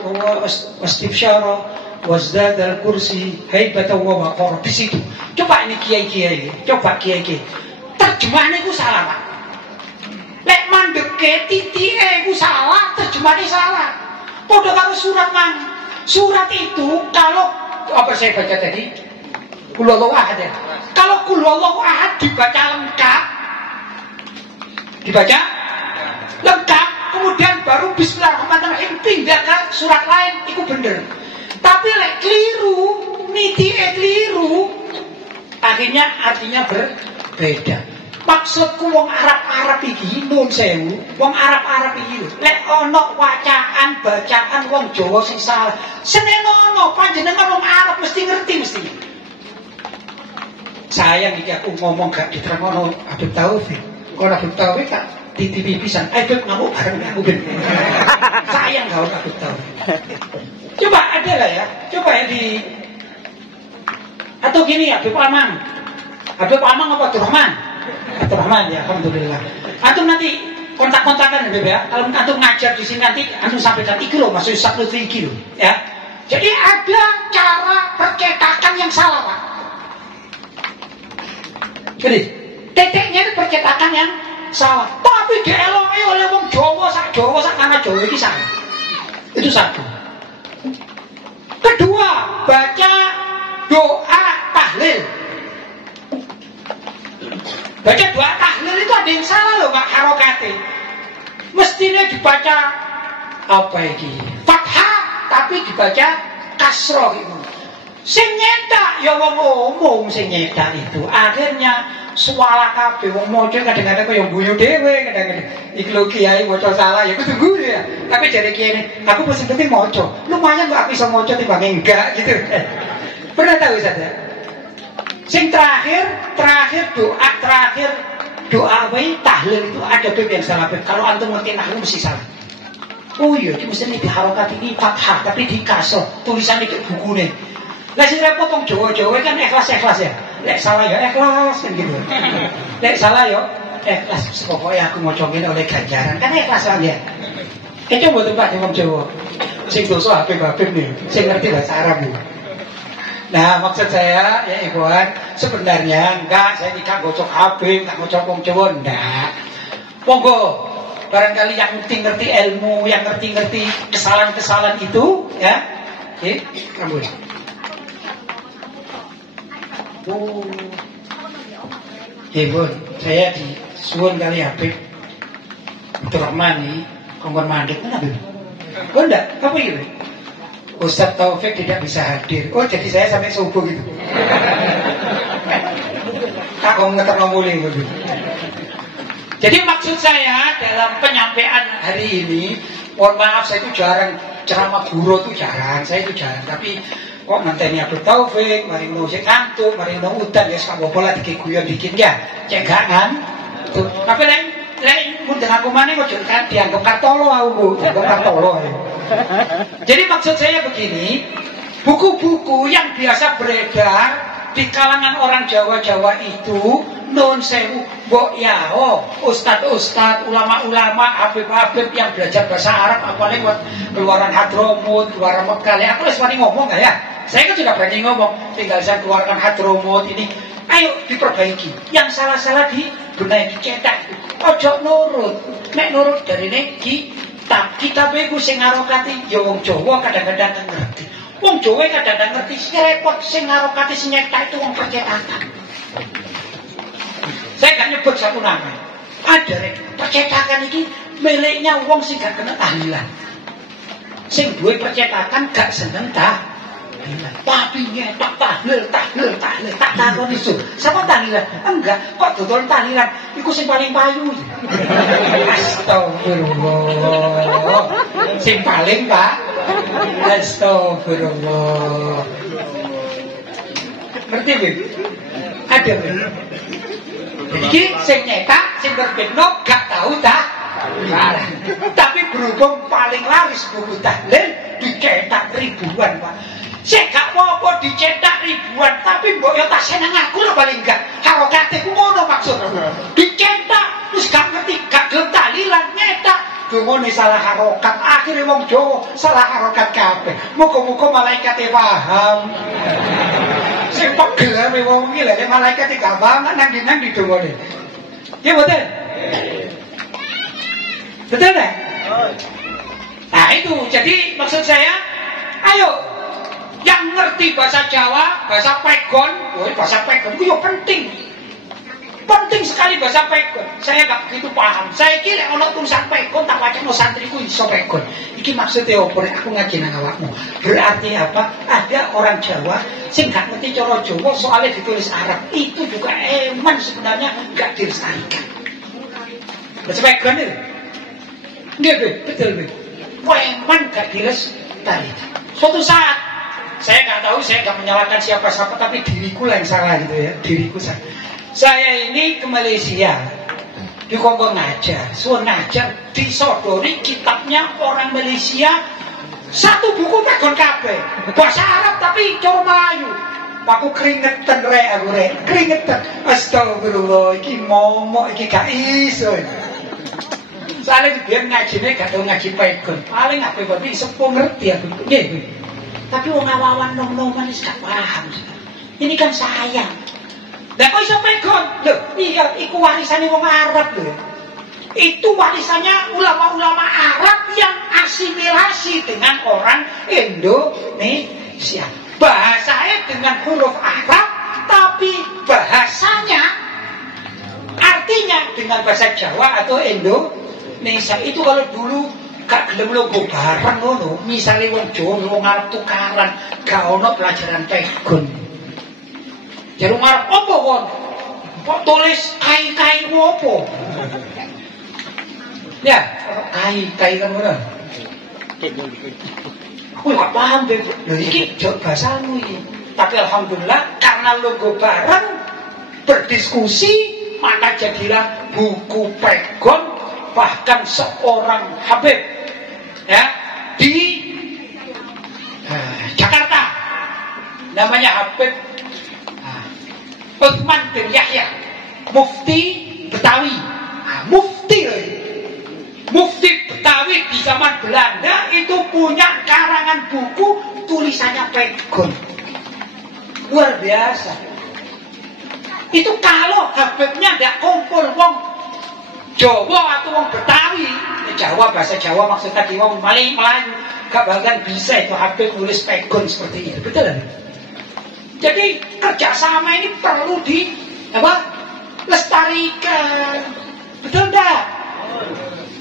wastifsyara wazdadal kursi haibatan wa waqara. Di situ. Coba ini kiai-kiai, coba kiai-kiai. Terjemahannya itu salah, Pak. Lek mandeke titike iku salah, terjemahannya salah. Padha karo surat mang. Surat itu kalau apa saya baca tadi? Qul huwallahu ahad ya. Kalau Qul huwallahu ahad dibaca lengkap. Dibaca lengkap, kemudian baru bismillahirrahmanirrahim pindah ke surat lain, itu bener. Tapi lek keliru, nitike keliru, akhirnya artinya berbeda. Maksudku wong Arab iki nun sewu, wong Arab iki lek ana bacaan wong Jawa sing salah, senenono panjenengan wong Arab mesti ngerti mesti. Sayang iki aku ngomong gak diterangno Habib Taufik. Kalau Habib Taufik tak titipi pisan, Habib ngamuk bareng aku ben. Sayang gak Habib Taufik. Coba ada lah ya, coba ya di atau gini Habib Amang apa Abdurrahman ya, alhamdulillah. Antum nanti kontak-kontakan ya Beb ya. Kalau antum ngajar di sini nanti antum sampaikan iki loh, maksud satu iki loh ya. Jadi ada cara percetakan yang salah, Pak. Jadi titiknya itu percetakan yang salah. Tapi dieloki oleh wong Jawa sak tanah Jawa iki salah. Itu satu. Kedua, baca doa tahlil. Baca doa tahlil itu ada yang salah loh Pak harokate. Mestinya dibaca apa ini? Fathah tapi dibaca kasroh itu. Sing nyetak ya wong umum sing nyetak itu. Akhirnya suara kabeh wong maca kadang-kadang kaya guyu dhewe, kadang-kadang iki lho kiai maca salah ya kudu guyu ya. Tapi jare kiai ini, aku mesti penting maca. Lumayan kok aku iso maca timbang enggak gitu. Pernah tahu Ustaz ya? Sing terakhir doa wae tahlil itu ada beb yang salah beb. Kalau antum ngerti nahwu mesti salah. Oh iya, iki mesti di harokat ini fathah tapi di kasroh. Tulisannya kayak bukune. Lah sing repot wong Jawa-Jawa kan ikhlas ya. Lek salah ya ikhlas kan gitu. Lek salah ya ikhlas. Pokoknya aku maca ngene oleh ganjaran. Kan ikhlas ya. Coba tempat wong Jawa. Sing dosa Habib nih, sing ngerti bahasa Arab nih. Nah maksud saya ya ikhwan, sebenarnya enggak, saya tidak gocok Habib, enggak gocok wong Jawa, enggak. Monggo, barangkali yang ngerti ilmu, yang ngerti kesalahan-kesalahan itu, ya, oke, kamu. Oh, Bun, saya disuwun kali Habib Abdurrahman nih, kongkon mandek mana Bun? Oh enggak, apa gitu? Ustaz Taufik tidak bisa hadir. Oh jadi saya sampai subuh gitu. Aku ngeterno mulai gitu. Jadi maksud saya dalam penyampaian hari ini, mohon maaf saya itu jarang ceramah guru itu jarang, saya itu jarang. Tapi kok nanti Habib Taufik, mari musik kantuk, mari udan ya sak bola dikiguyon dikit ya, cegangan. Tapi lain ngundang aku mana kok kan dianggap katolo aku, dianggap katolo. Jadi maksud saya begini, buku-buku yang biasa beredar di kalangan orang Jawa-Jawa itu non sewu mbok yao, ustad-ustad, ulama-ulama, habib-habib yang belajar bahasa Arab apalagi buat keluaran Hadramut, keluaran Mekah. Aku wis wani ngomong enggak ya? Saya kan sudah berani ngomong, tinggal saya keluarkan Hadramut ini. Ayo diperbaiki. Yang salah-salah dibenahi, dicetak. Ojo nurut. Nek nurut dari nek kitab iku sing ngarokati ya wong Jawa kadang-kadang ngerti. Wong Jawa kadang-kadang ngerti, sing repot sing ngarokati sing nyetak itu wong percetakan. Saya gak nyebut satu nama. Ada percetakan ini miliknya wong sing gak kena tahlilan. Sing duwe percetakan gak seneng tahlilan. Tapi nyetak tahlil, tak takon isu. Siapa tahlilan? Enggak, kok dodol tahlilan? Iku sing paling payu. Astagfirullah. Sing paling, Pak. Astagfirullah. Ngerti, Bib? Ada, Bib? Jadi sing nyetak, sing berbeno gak tahu tahlilan. Tapi berhubung paling laris buku tahlil dicetak ribuan, Pak. Saya gak apa-apa dicetak ribuan, tapi mbok yo tak seneng aku lho paling enggak. Harokate ku ngono maksud. Dicetak wis gak ngerti, gak gelem tahlilan nyetak. Dungone salah harokat, akhire wong Jawa salah harokat kabeh. Muga-muga malaikate paham. Sing pegel ae wong iki lha malaikate gak paham nang ndi dungone. Ya betul. Betul enggak? Nah itu, jadi maksud saya, ayo yang ngerti bahasa Jawa, bahasa Pegon, bahasa Pegon itu ya penting. Penting sekali bahasa Pegon. Saya gak begitu paham. Saya kira ono tulisan Pegon tak wacana santriku iso Pegon. Iki maksudnya apa? Aku ngaji nang awakmu. Berarti apa? Ada orang Jawa sing gak ngerti cara Jawa soalnya ditulis Arab. Itu juga eman sebenarnya gak dilestarikan. Bahasa Pegon itu. Nggih, betul, eman gak dilestarikan. Suatu saat saya nggak tahu, saya nggak menyalahkan siapa-siapa, tapi diriku lah yang salah gitu ya, diriku salah. Saya ini ke Malaysia, di Kongkong ngajar, suruh ngajar, disodori kitabnya orang Malaysia, satu buku Pegon kabeh, bahasa Arab tapi coro Melayu. Aku keringetan keringetan. Astagfirullah, iki momok, iki gak iso. Soalnya dia ngajinya gak tahu ngaji Pegon, paling apa berarti sepuh ngerti aku. Tapi wong awawan nom-noman wis gak paham. Ini kan sayang. Lah kok iso Pegon? Lho, iya iku warisane wong Arab lho. Itu warisannya ulama-ulama Arab yang asimilasi dengan orang Indonesia. Bahasanya dengan huruf Arab, tapi bahasanya artinya dengan bahasa Jawa atau Indonesia. Itu kalau dulu gak gelem logo bareng ngono, misale wong Jawa wong Arab tukaran, gak ono pelajaran Pegon. Jare wong Arab apa wong? Kok tulis kai-kai opo? Ya, kai kan ngono. Aku gak paham deh. Lho iki jok bahasamu iki. Tapi alhamdulillah karena logo bareng berdiskusi maka jadilah buku Pegon, bahkan seorang habib ya di Jakarta namanya Habib Utsman bin Yahya, mufti Betawi. Mufti Betawi di zaman Belanda itu punya karangan buku tulisannya Pegon, luar biasa. Itu kalau Habibnya tidak kumpul wong Jawa atau wong Betawi, Jawa bahasa Jawa maksud tadi wong Melayu, gak bakalan bisa itu Habib nulis Pegon seperti itu, betul kan? Jadi kerjasama ini perlu lestarikan, betul enggak?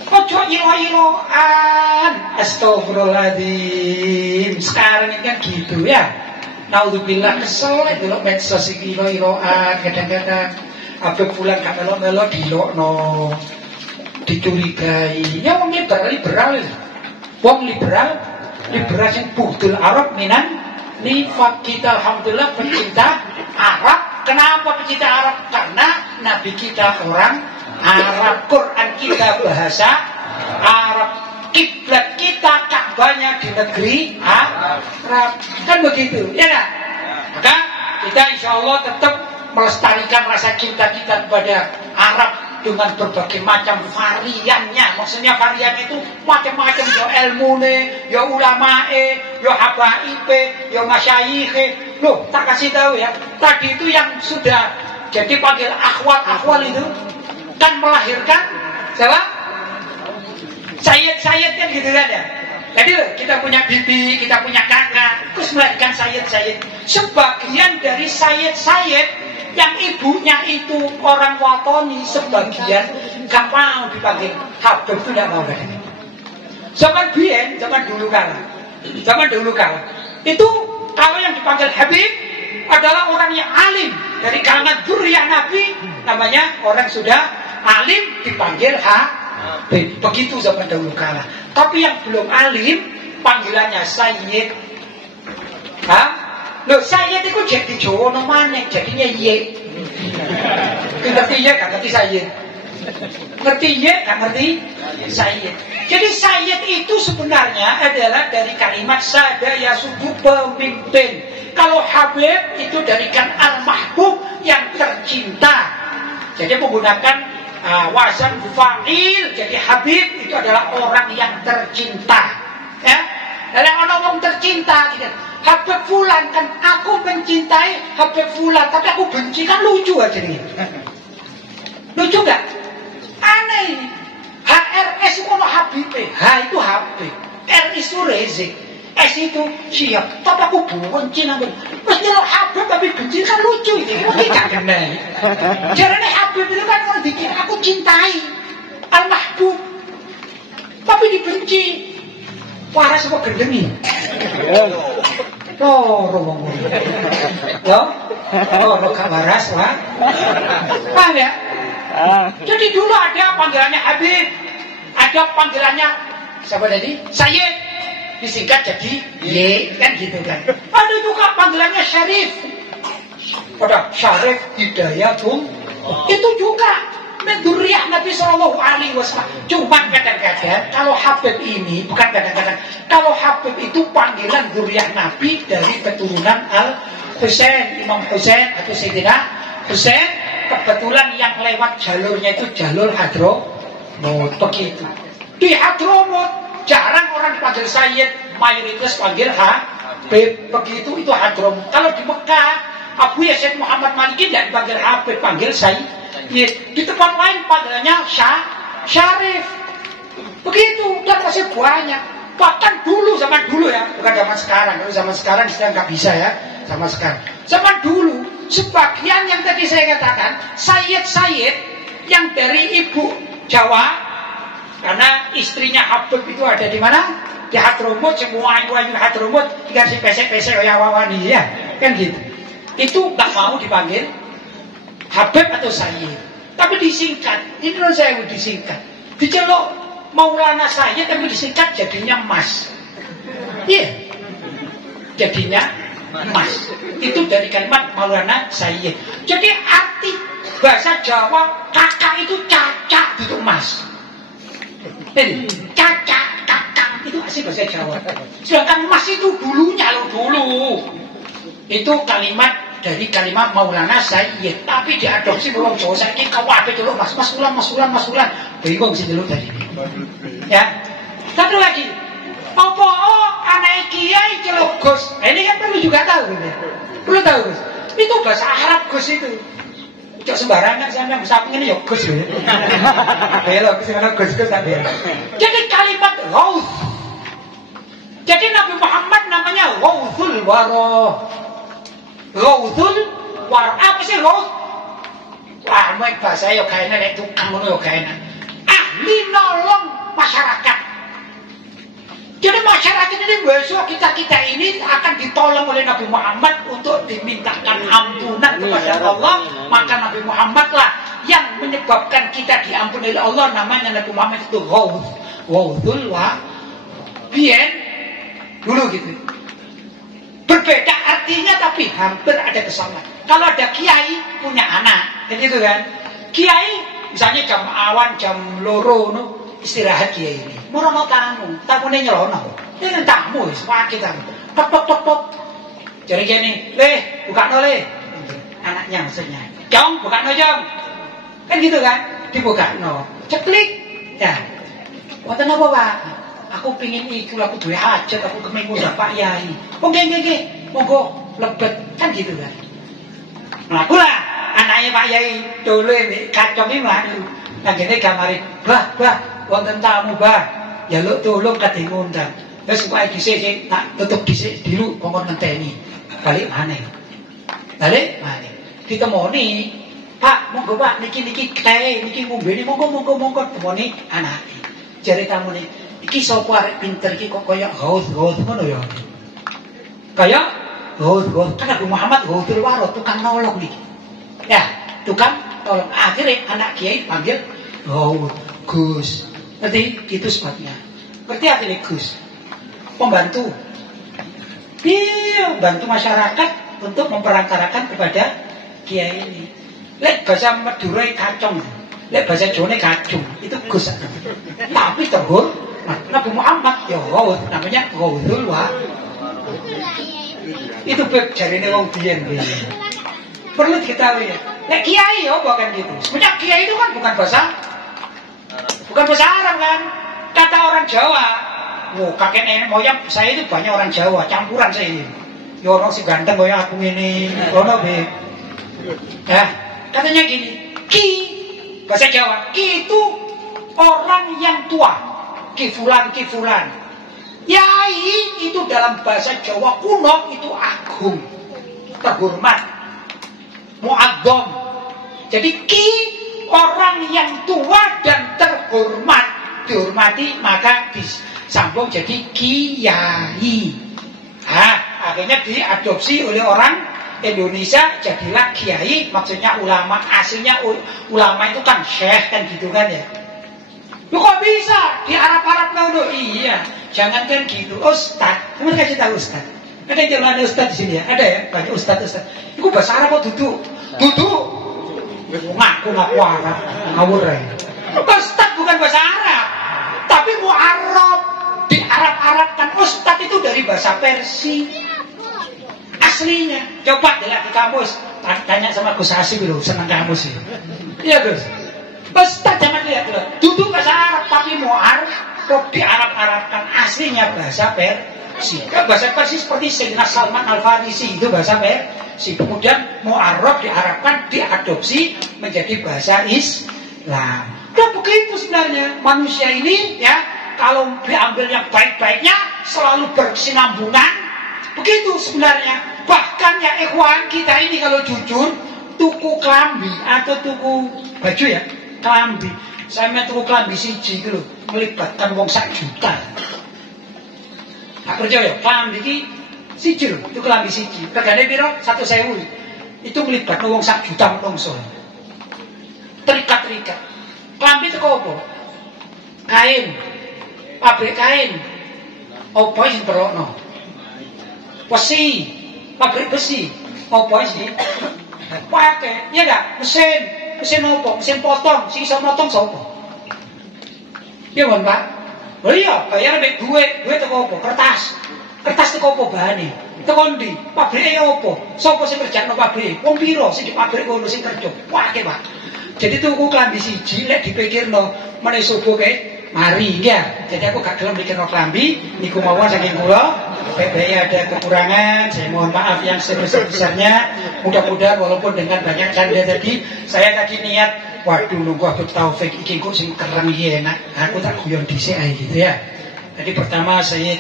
Ojo ilo-iloan, astagfirullahaladzim. Sekarang ini kan gitu ya. Naudzubillah kesel itu loh medsos iki ilo-iloan kadang-kadang. Habib pulang gak melo-melo dilokno, dicurigai. Ya wong liberal. Wong liberal yang budul Arab minan nifak. Kita alhamdulillah pencinta Arab. Kenapa pencinta Arab? Karena Nabi kita orang Arab, Quran kita bahasa Arab, kiblat kita Ka'bahnya di negeri Arab, kan begitu, ya kan? Maka kita insya Allah tetap melestarikan rasa cinta kita kepada Arab dengan berbagai macam variannya. Maksudnya varian itu macam-macam, ya ilmune, ya ulamae, ya habaibe, ya masyayikhe. Loh, tak kasih tahu ya, tadi itu yang sudah jadi panggil akhwal itu kan melahirkan siapa? Sayyid kan gitu kan ya. Jadi kita punya bibi, kita punya kakak, terus melahirkan sayyid. Sebagian dari sayyid yang ibunya itu orang Watoni, sebagian gak mau dipanggil Habib, itu gak mau. Zaman dulu kala itu kalau yang dipanggil Habib adalah orang yang alim dari kalangan dzurriyyah Nabi, namanya orang sudah alim dipanggil Habib. Begitu zaman dahulu kala. Tapi yang belum alim panggilannya Sayyid. Loh, Sayyid itu jadi Jawa namanya, jadinya Ye. Ngerti Ye, gak ngerti Sayyid. Ngerti Ye, gak ngerti Sayyid. Jadi Sayyid itu sebenarnya adalah dari kalimat sada yasudu, pemimpin. Kalau Habib itu dari kan al-mahbub, yang tercinta. Jadi menggunakan wazan fa'il. Jadi Habib itu adalah orang yang tercinta. Ya, dari orang tercinta gitu. Habib fulan, kan aku mencintai Habib fulan, tapi aku benci, kan lucu aja nih. Lucu gak? Aneh ini. HRS itu kalau Habib, H itu Habib, R itu Rezik, S itu siap, tapi aku benci namun. Terus kalau Habib tapi benci, kan lucu ini. Mungkin gak kena. Jarane Habib itu kan orang bikin aku cintai al-mahbub, tapi dibenci. Waras apa gendeng ini? Loro gak waras, wah. Paham ya? Jadi dulu ada panggilannya Habib, ada panggilannya siapa tadi? Sayyid, disingkat jadi Ye, kan gitu kan. Ada juga panggilannya Syarif. Ada Syarif Hidayatullah. Itu juga dzurriyyah Nabi Sallallahu Alaihi Wasallam. Cuma kadang-kadang kalau Habib ini, bukan kadang-kadang, kalau Habib itu panggilan dzurriyyah Nabi dari keturunan Al-Husain, Imam Husain atau Sayyidina Husain. Kebetulan yang lewat jalurnya itu jalur Hadramut, begitu. Di Hadramut jarang orang dipanggil Sayyid, mayoritas panggil Habib, begitu. Itu Hadramut. Kalau di Mekah, Abu Yazid Muhammad Maliki tidak dipanggil Habib, panggil Sayyid. Di tempat lain panggilannya Syarif, begitu. Dan masih banyak. Bahkan dulu, zaman dulu ya, bukan zaman sekarang. Kalau zaman sekarang sudah nggak bisa ya, sama sekarang. Zaman dulu, sebagian yang tadi saya katakan, Sayyid yang dari ibu Jawa, karena istrinya Habib itu ada di mana? Di Hadramut, semua ibu Hadramut dikasih pesek-pesek ya wawani ya, kan gitu. Itu nggak mau dipanggil Habib atau Sayyid, tapi disingkat. Ini menurut saya disingkat. Diceluk Maulana Sayyid tapi disingkat jadinya Mas. Iya, jadinya Mas. Itu dari kalimat Maulana Sayyid. Jadi arti bahasa Jawa kakak itu caca itu Mas. Jadi caca, kakak itu asli bahasa Jawa. Sedangkan Mas itu dulunya dulu. Itu kalimat dari kalimat Maulana Sayyid, tapi diadopsi orang Jawa. Saya kira kabeh dulu Mas Ulan. Bingung sih dulu tadi. Ya. Satu lagi. Apa anak kiai celuk Gus. Ini kan perlu juga tahu gitu. Perlu tahu Gus. Itu bahasa Arab Gus itu. Cok sembarangan sampean samping ini ya Gus lho. Belok ke sana Gus tadi. Jadi kalimat Ghaus. Jadi Nabi Muhammad namanya Ghausul Wara. Ghausul Wara. Apa sih Ghaus? Wah, mek bahasa yo kae nek tukang ngono yo kae. Ahli nolong masyarakat. Jadi masyarakat ini besok kita ini akan ditolong oleh Nabi Muhammad untuk dimintakan ampunan kepada Allah. Maka Nabi Muhammad lah yang menyebabkan kita diampuni oleh Allah. Namanya Nabi Muhammad itu Ghaus. Ghausul Wara. Bien dulu gitu. Berbeda artinya tapi hampir ada kesamaan. Kalau ada kiai punya anak, jadi itu kan. Kiai misalnya jam awan, jam loro no, istirahat kiai ini. Morono tamune nyelono. Ini tamu wis wakil tamu. Tok. Jare kene, "Le, bukakno le." Anaknya maksudnya. "Jong, bukakno, Jong." Kan gitu kan? Dibukakno. Ceklik. Ya. Wonten apa, Pak? Aku pingin iku, aku duwe hajat, aku kemen ngundang Pak Yai. Oh, nggih. Monggo lebet kan gitu kan. Mlakulah anaknya Pak Yai dole nek kaconge mlaku. Nanggene kamare, "Bah, wonten tamu, Bah. Jaluk tolong kadhe ngundang." Wis kok dhisik tak tutup dhisik dilu kongkon ngenteni. Balik maneh. Ditemoni, "Pak, monggo Pak, niki teh, niki ngombene monggo temoni anake." Jare tamune, "Iki sapa arek pinter iki kok kaya haus ngono ya?" Kaya haus kan Abu Muhammad Haudul Waro tukang nolong niki. Ya, tukang tolong. Akhirnya anak kiai panggil, "Oh, Gus." Berarti itu sebabnya. Berarti akhirnya Gus pembantu. Iya, bantu masyarakat untuk memperantarakan kepada kiai ini. Lek bahasa Madura kacung, lek bahasa Jawa kacung, itu Gus. Tapi terhormat Nabi Muhammad ya namanya Haudul Waro. Itu beb jarine wong biyen. Perlu diketahui ya. Lek kiai ya bukan gitu. Sebenarnya kiai itu kan bukan bahasa Arab kan. Kata orang Jawa. Kakek nenek moyang saya itu banyak orang Jawa, campuran saya ini. Ya orang si ganteng kayak aku ini, ono be. Ya, katanya gini, ki bahasa Jawa, ki itu orang yang tua. Ki fulan. Yai itu dalam bahasa Jawa kuno itu agung, terhormat, mu'adzam. Jadi ki orang yang tua dan terhormat, dihormati maka disambung jadi kiai. Akhirnya diadopsi oleh orang Indonesia jadilah kiai, maksudnya ulama. Aslinya ulama itu kan syekh kan gitu kan ya. Lu kok bisa di Arab dulu? Iya, jangan kan gitu. Ustad, kamu kasih tahu Ustad. Ada yang ada Ustad di sini ya? Ada ya, banyak Ustad. Itu bahasa Arab kok duduk. Ngaku Arab, ngawur ya. Ustad bukan bahasa Arab, tapi mu'arrab. Di Arab-Arabkan Ustad itu dari bahasa Persia. Aslinya. Coba dilihat di kamus. Tanya sama Gus Hasim dulu, senang kamus sih. Iya Gus. Ustad jangan lihat dulu. Duduk bahasa Arab tapi mu'arrab di Arab-Arabkan aslinya bahasa Persia. Bahasa Persia seperti Sayyidina Salman Al-Farisi itu bahasa Persia. Kemudian mu'arrab diarabkan, diadopsi menjadi bahasa Islam. Ya begitu sebenarnya manusia ini ya, kalau diambil yang baik-baiknya selalu berkesinambungan. Begitu sebenarnya. Bahkan ya ikhwan kita ini kalau jujur, tuku klambi atau tuku baju ya, klambi. Saya mau tuku klambi siji itu loh, melibatkan wong 1 juta. Tak percaya, klambi ini siji loh, itu klambi siji. Regane piro? 1.000. Itu melibatkan wong 1 juta menungso. Terikat-terikat. Klambi itu apa? Kain. Pabrik kain. Apa sing perokno? Besi. Pabrik besi. Apa sih? Pakai, ya enggak? Mesin apa? Mesin potong. Sing iso motong sapa? Ya mon, Pak. Oh iya, bayar mek duit teko apa? Kertas teko apa bahane? Teko ndi? Pabrike apa? Sapa sing kerjakno pabrik? Wong piro sing di pabrik ngono sing kerja? Pakai, Pak. Jadi tuku klambi siji lek dipikirno meneh subuh kae mari ya. Jadi aku gak gelem mikirno klambi niku mawon saking kula. PBI ada kekurangan, saya mohon maaf yang sebesar-besarnya. Mudah-mudahan walaupun dengan banyak canda tadi, saya tadi niat waduh nunggu Abdul Taufik iki kok sing keren iki enak. Aku tak guyon dhisik ae gitu ya. Jadi pertama saya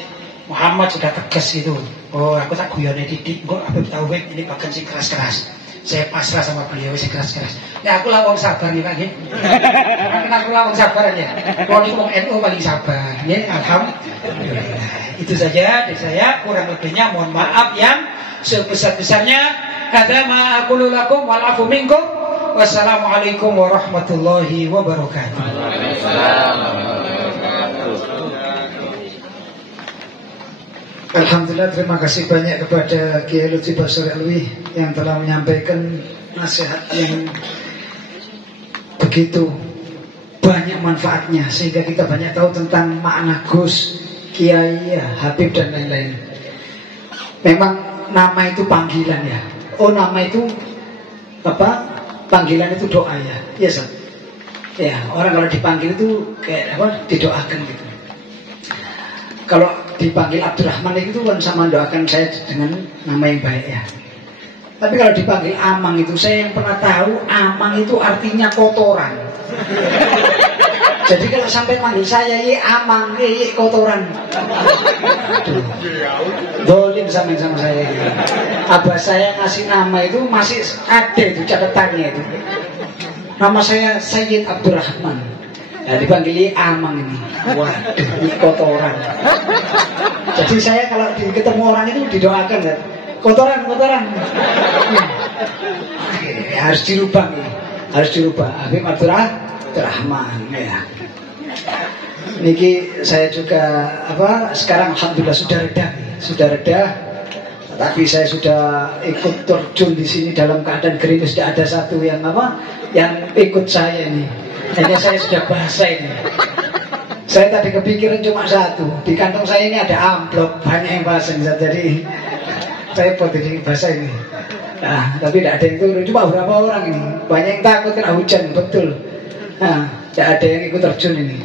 Muhammad sudah tegas itu. Oh, aku tak guyone titik. Kok Abdul Taufik ini bahkan sing keras-keras. Saya pasrah sama beliau sing keras-keras. Ya aku lah wong sabar nih Pak nggih. Aku lah wong sabar aja. Kalau di wong NU paling sabar. Ya, alhamdulillah. Itu saja dari saya, kurang lebihnya mohon maaf yang sebesar-besarnya. Hadza ma aqulu lakum wal afu minkum. Wassalamualaikum warahmatullahi wabarakatuh. Alhamdulillah, terima kasih banyak kepada Kiai Lutfi Basri Alwi yang telah menyampaikan nasihat yang begitu begitu banyak manfaatnya, sehingga kita banyak tahu tentang makna Gus, Kiai, Habib dan lain-lain. Memang nama itu panggilan ya. Oh, nama itu apa? Panggilan itu doa ya. Iya, Sob. Ya, orang kalau dipanggil itu kayak apa? Didoakan gitu. Kalau dipanggil Abdurrahman itu kan sama mendoakan saya dengan nama yang baik ya. Tapi kalau dipanggil Amang itu, saya yang pernah tahu Amang itu artinya kotoran. Jadi kalau sampai manggil saya Amang, kotoran. Dolim sama saya. Abah saya ngasih nama itu masih ada itu catatannya itu. Nama saya Sayyid Abdurrahman. Ya, dipanggil Amang ini. Waduh, ini kotoran. Jadi saya kalau ketemu orang itu didoakan kan. Kotoran. Harus dirubah nih. Harus dirubah. Habib Abdurrahman ya. Niki saya juga sekarang alhamdulillah sudah reda. Tapi saya sudah ikut terjun di sini dalam keadaan gerimis. Tidak ada satu yang ikut saya ini. Hanya saya sudah bahasa ini. Saya tadi kepikiran cuma satu. Di kantong saya ini ada amplop, banyak yang bahasa. Jadi saya potensi bahasa ini. Nah, tapi tidak ada yang turun. Cuma beberapa orang ini. Banyak yang takut kena hujan, betul. Nah, tidak ada yang ikut terjun ini.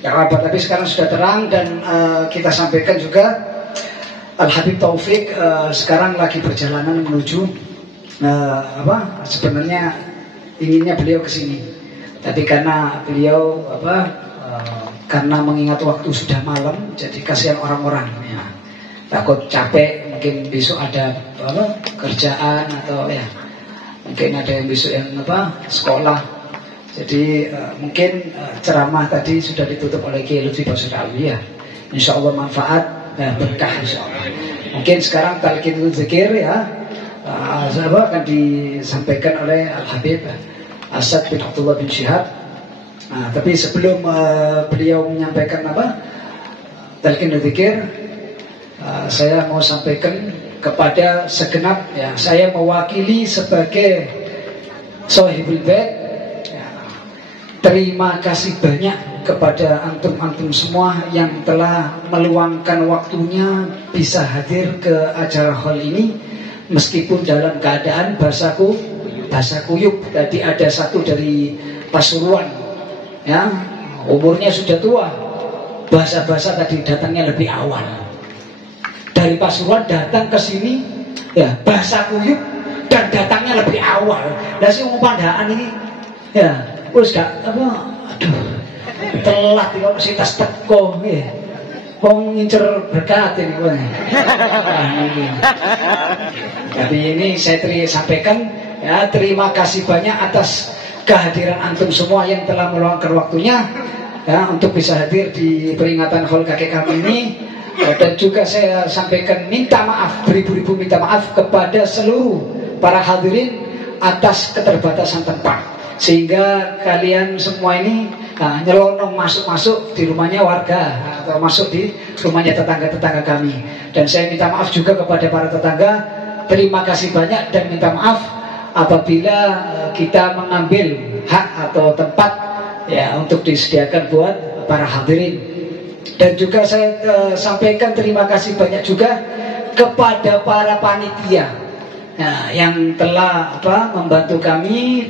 Tidak apa, tapi sekarang sudah terang dan kita sampaikan juga. Al-Habib Taufik sekarang lagi perjalanan menuju sebenarnya inginnya beliau ke sini, tapi karena beliau karena mengingat waktu sudah malam, jadi kasihan orang-orang ya. Takut capek, mungkin besok ada kerjaan atau ya mungkin ada yang besok yang sekolah. Jadi mungkin ceramah tadi sudah ditutup oleh Kiai Lutfi Basir Alwi ya. Insya Allah manfaat berkah insyaallah. Mungkin sekarang talqinul zikir ya akan disampaikan oleh Al-Habib Asad bin Abdullah bin Syihab. Tapi sebelum beliau menyampaikan talqinul zikir, saya mau sampaikan kepada segenap ya, saya mewakili sebagai Shahibul Bait ya, terima kasih banyak kepada antum-antum semua yang telah meluangkan waktunya bisa hadir ke acara hall ini meskipun dalam keadaan basah kuyup. Tadi ada satu dari Pasuruan ya, umurnya sudah tua, basah-basah tadi datangnya lebih awal dari Pasuruan datang ke sini ya, basah kuyup dan datangnya lebih awal. Lah si pandaan ini ya wis gak telat kok si tas teko nggih. Wong ngincer berkat ini kowe. Tapi ini saya sampaikan ya, terima kasih banyak atas kehadiran antum semua yang telah meluangkan waktunya ya untuk bisa hadir di peringatan haul kakek kami ini. Dan juga saya sampaikan minta maaf, beribu-ribu minta maaf kepada seluruh para hadirin atas keterbatasan tempat, sehingga kalian semua ini nyelonong masuk-masuk di rumahnya warga atau masuk di rumahnya tetangga-tetangga kami. Dan saya minta maaf juga kepada para tetangga. Terima kasih banyak dan minta maaf apabila kita mengambil hak atau tempat ya untuk disediakan buat para hadirin. Dan juga saya sampaikan terima kasih banyak juga kepada para panitia yang telah membantu kami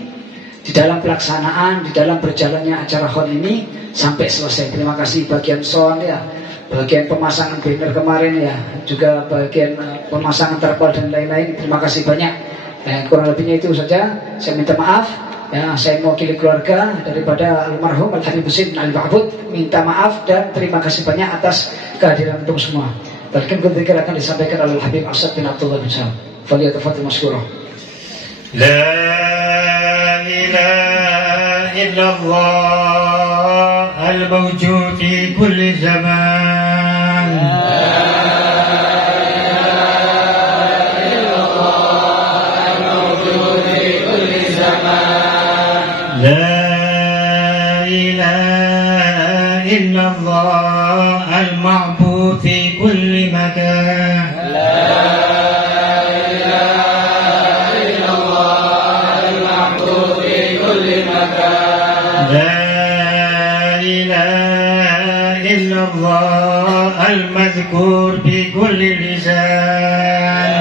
di dalam pelaksanaan, di dalam berjalannya acara hall ini sampai selesai. Terima kasih bagian sound ya, bagian pemasangan banner kemarin ya, juga bagian pemasangan terpal dan lain-lain. Terima kasih banyak. Kurang lebihnya itu saja. Saya minta maaf. Ya, saya mewakili keluarga daripada almarhum Al-Habib Husain bin Ali Ma'bud. Minta maaf dan terima kasih banyak atas kehadiran untuk semua. Talqinul zikir akan disampaikan oleh Al-Habib Asad bin Abdullah bin Syihab. Falyatafadhal mashkura. لا إله إلا الله الموجود في كل زمان لا إله إلا الله المعبود في كل مكان لا إله إلا الله المذكور بكل لسان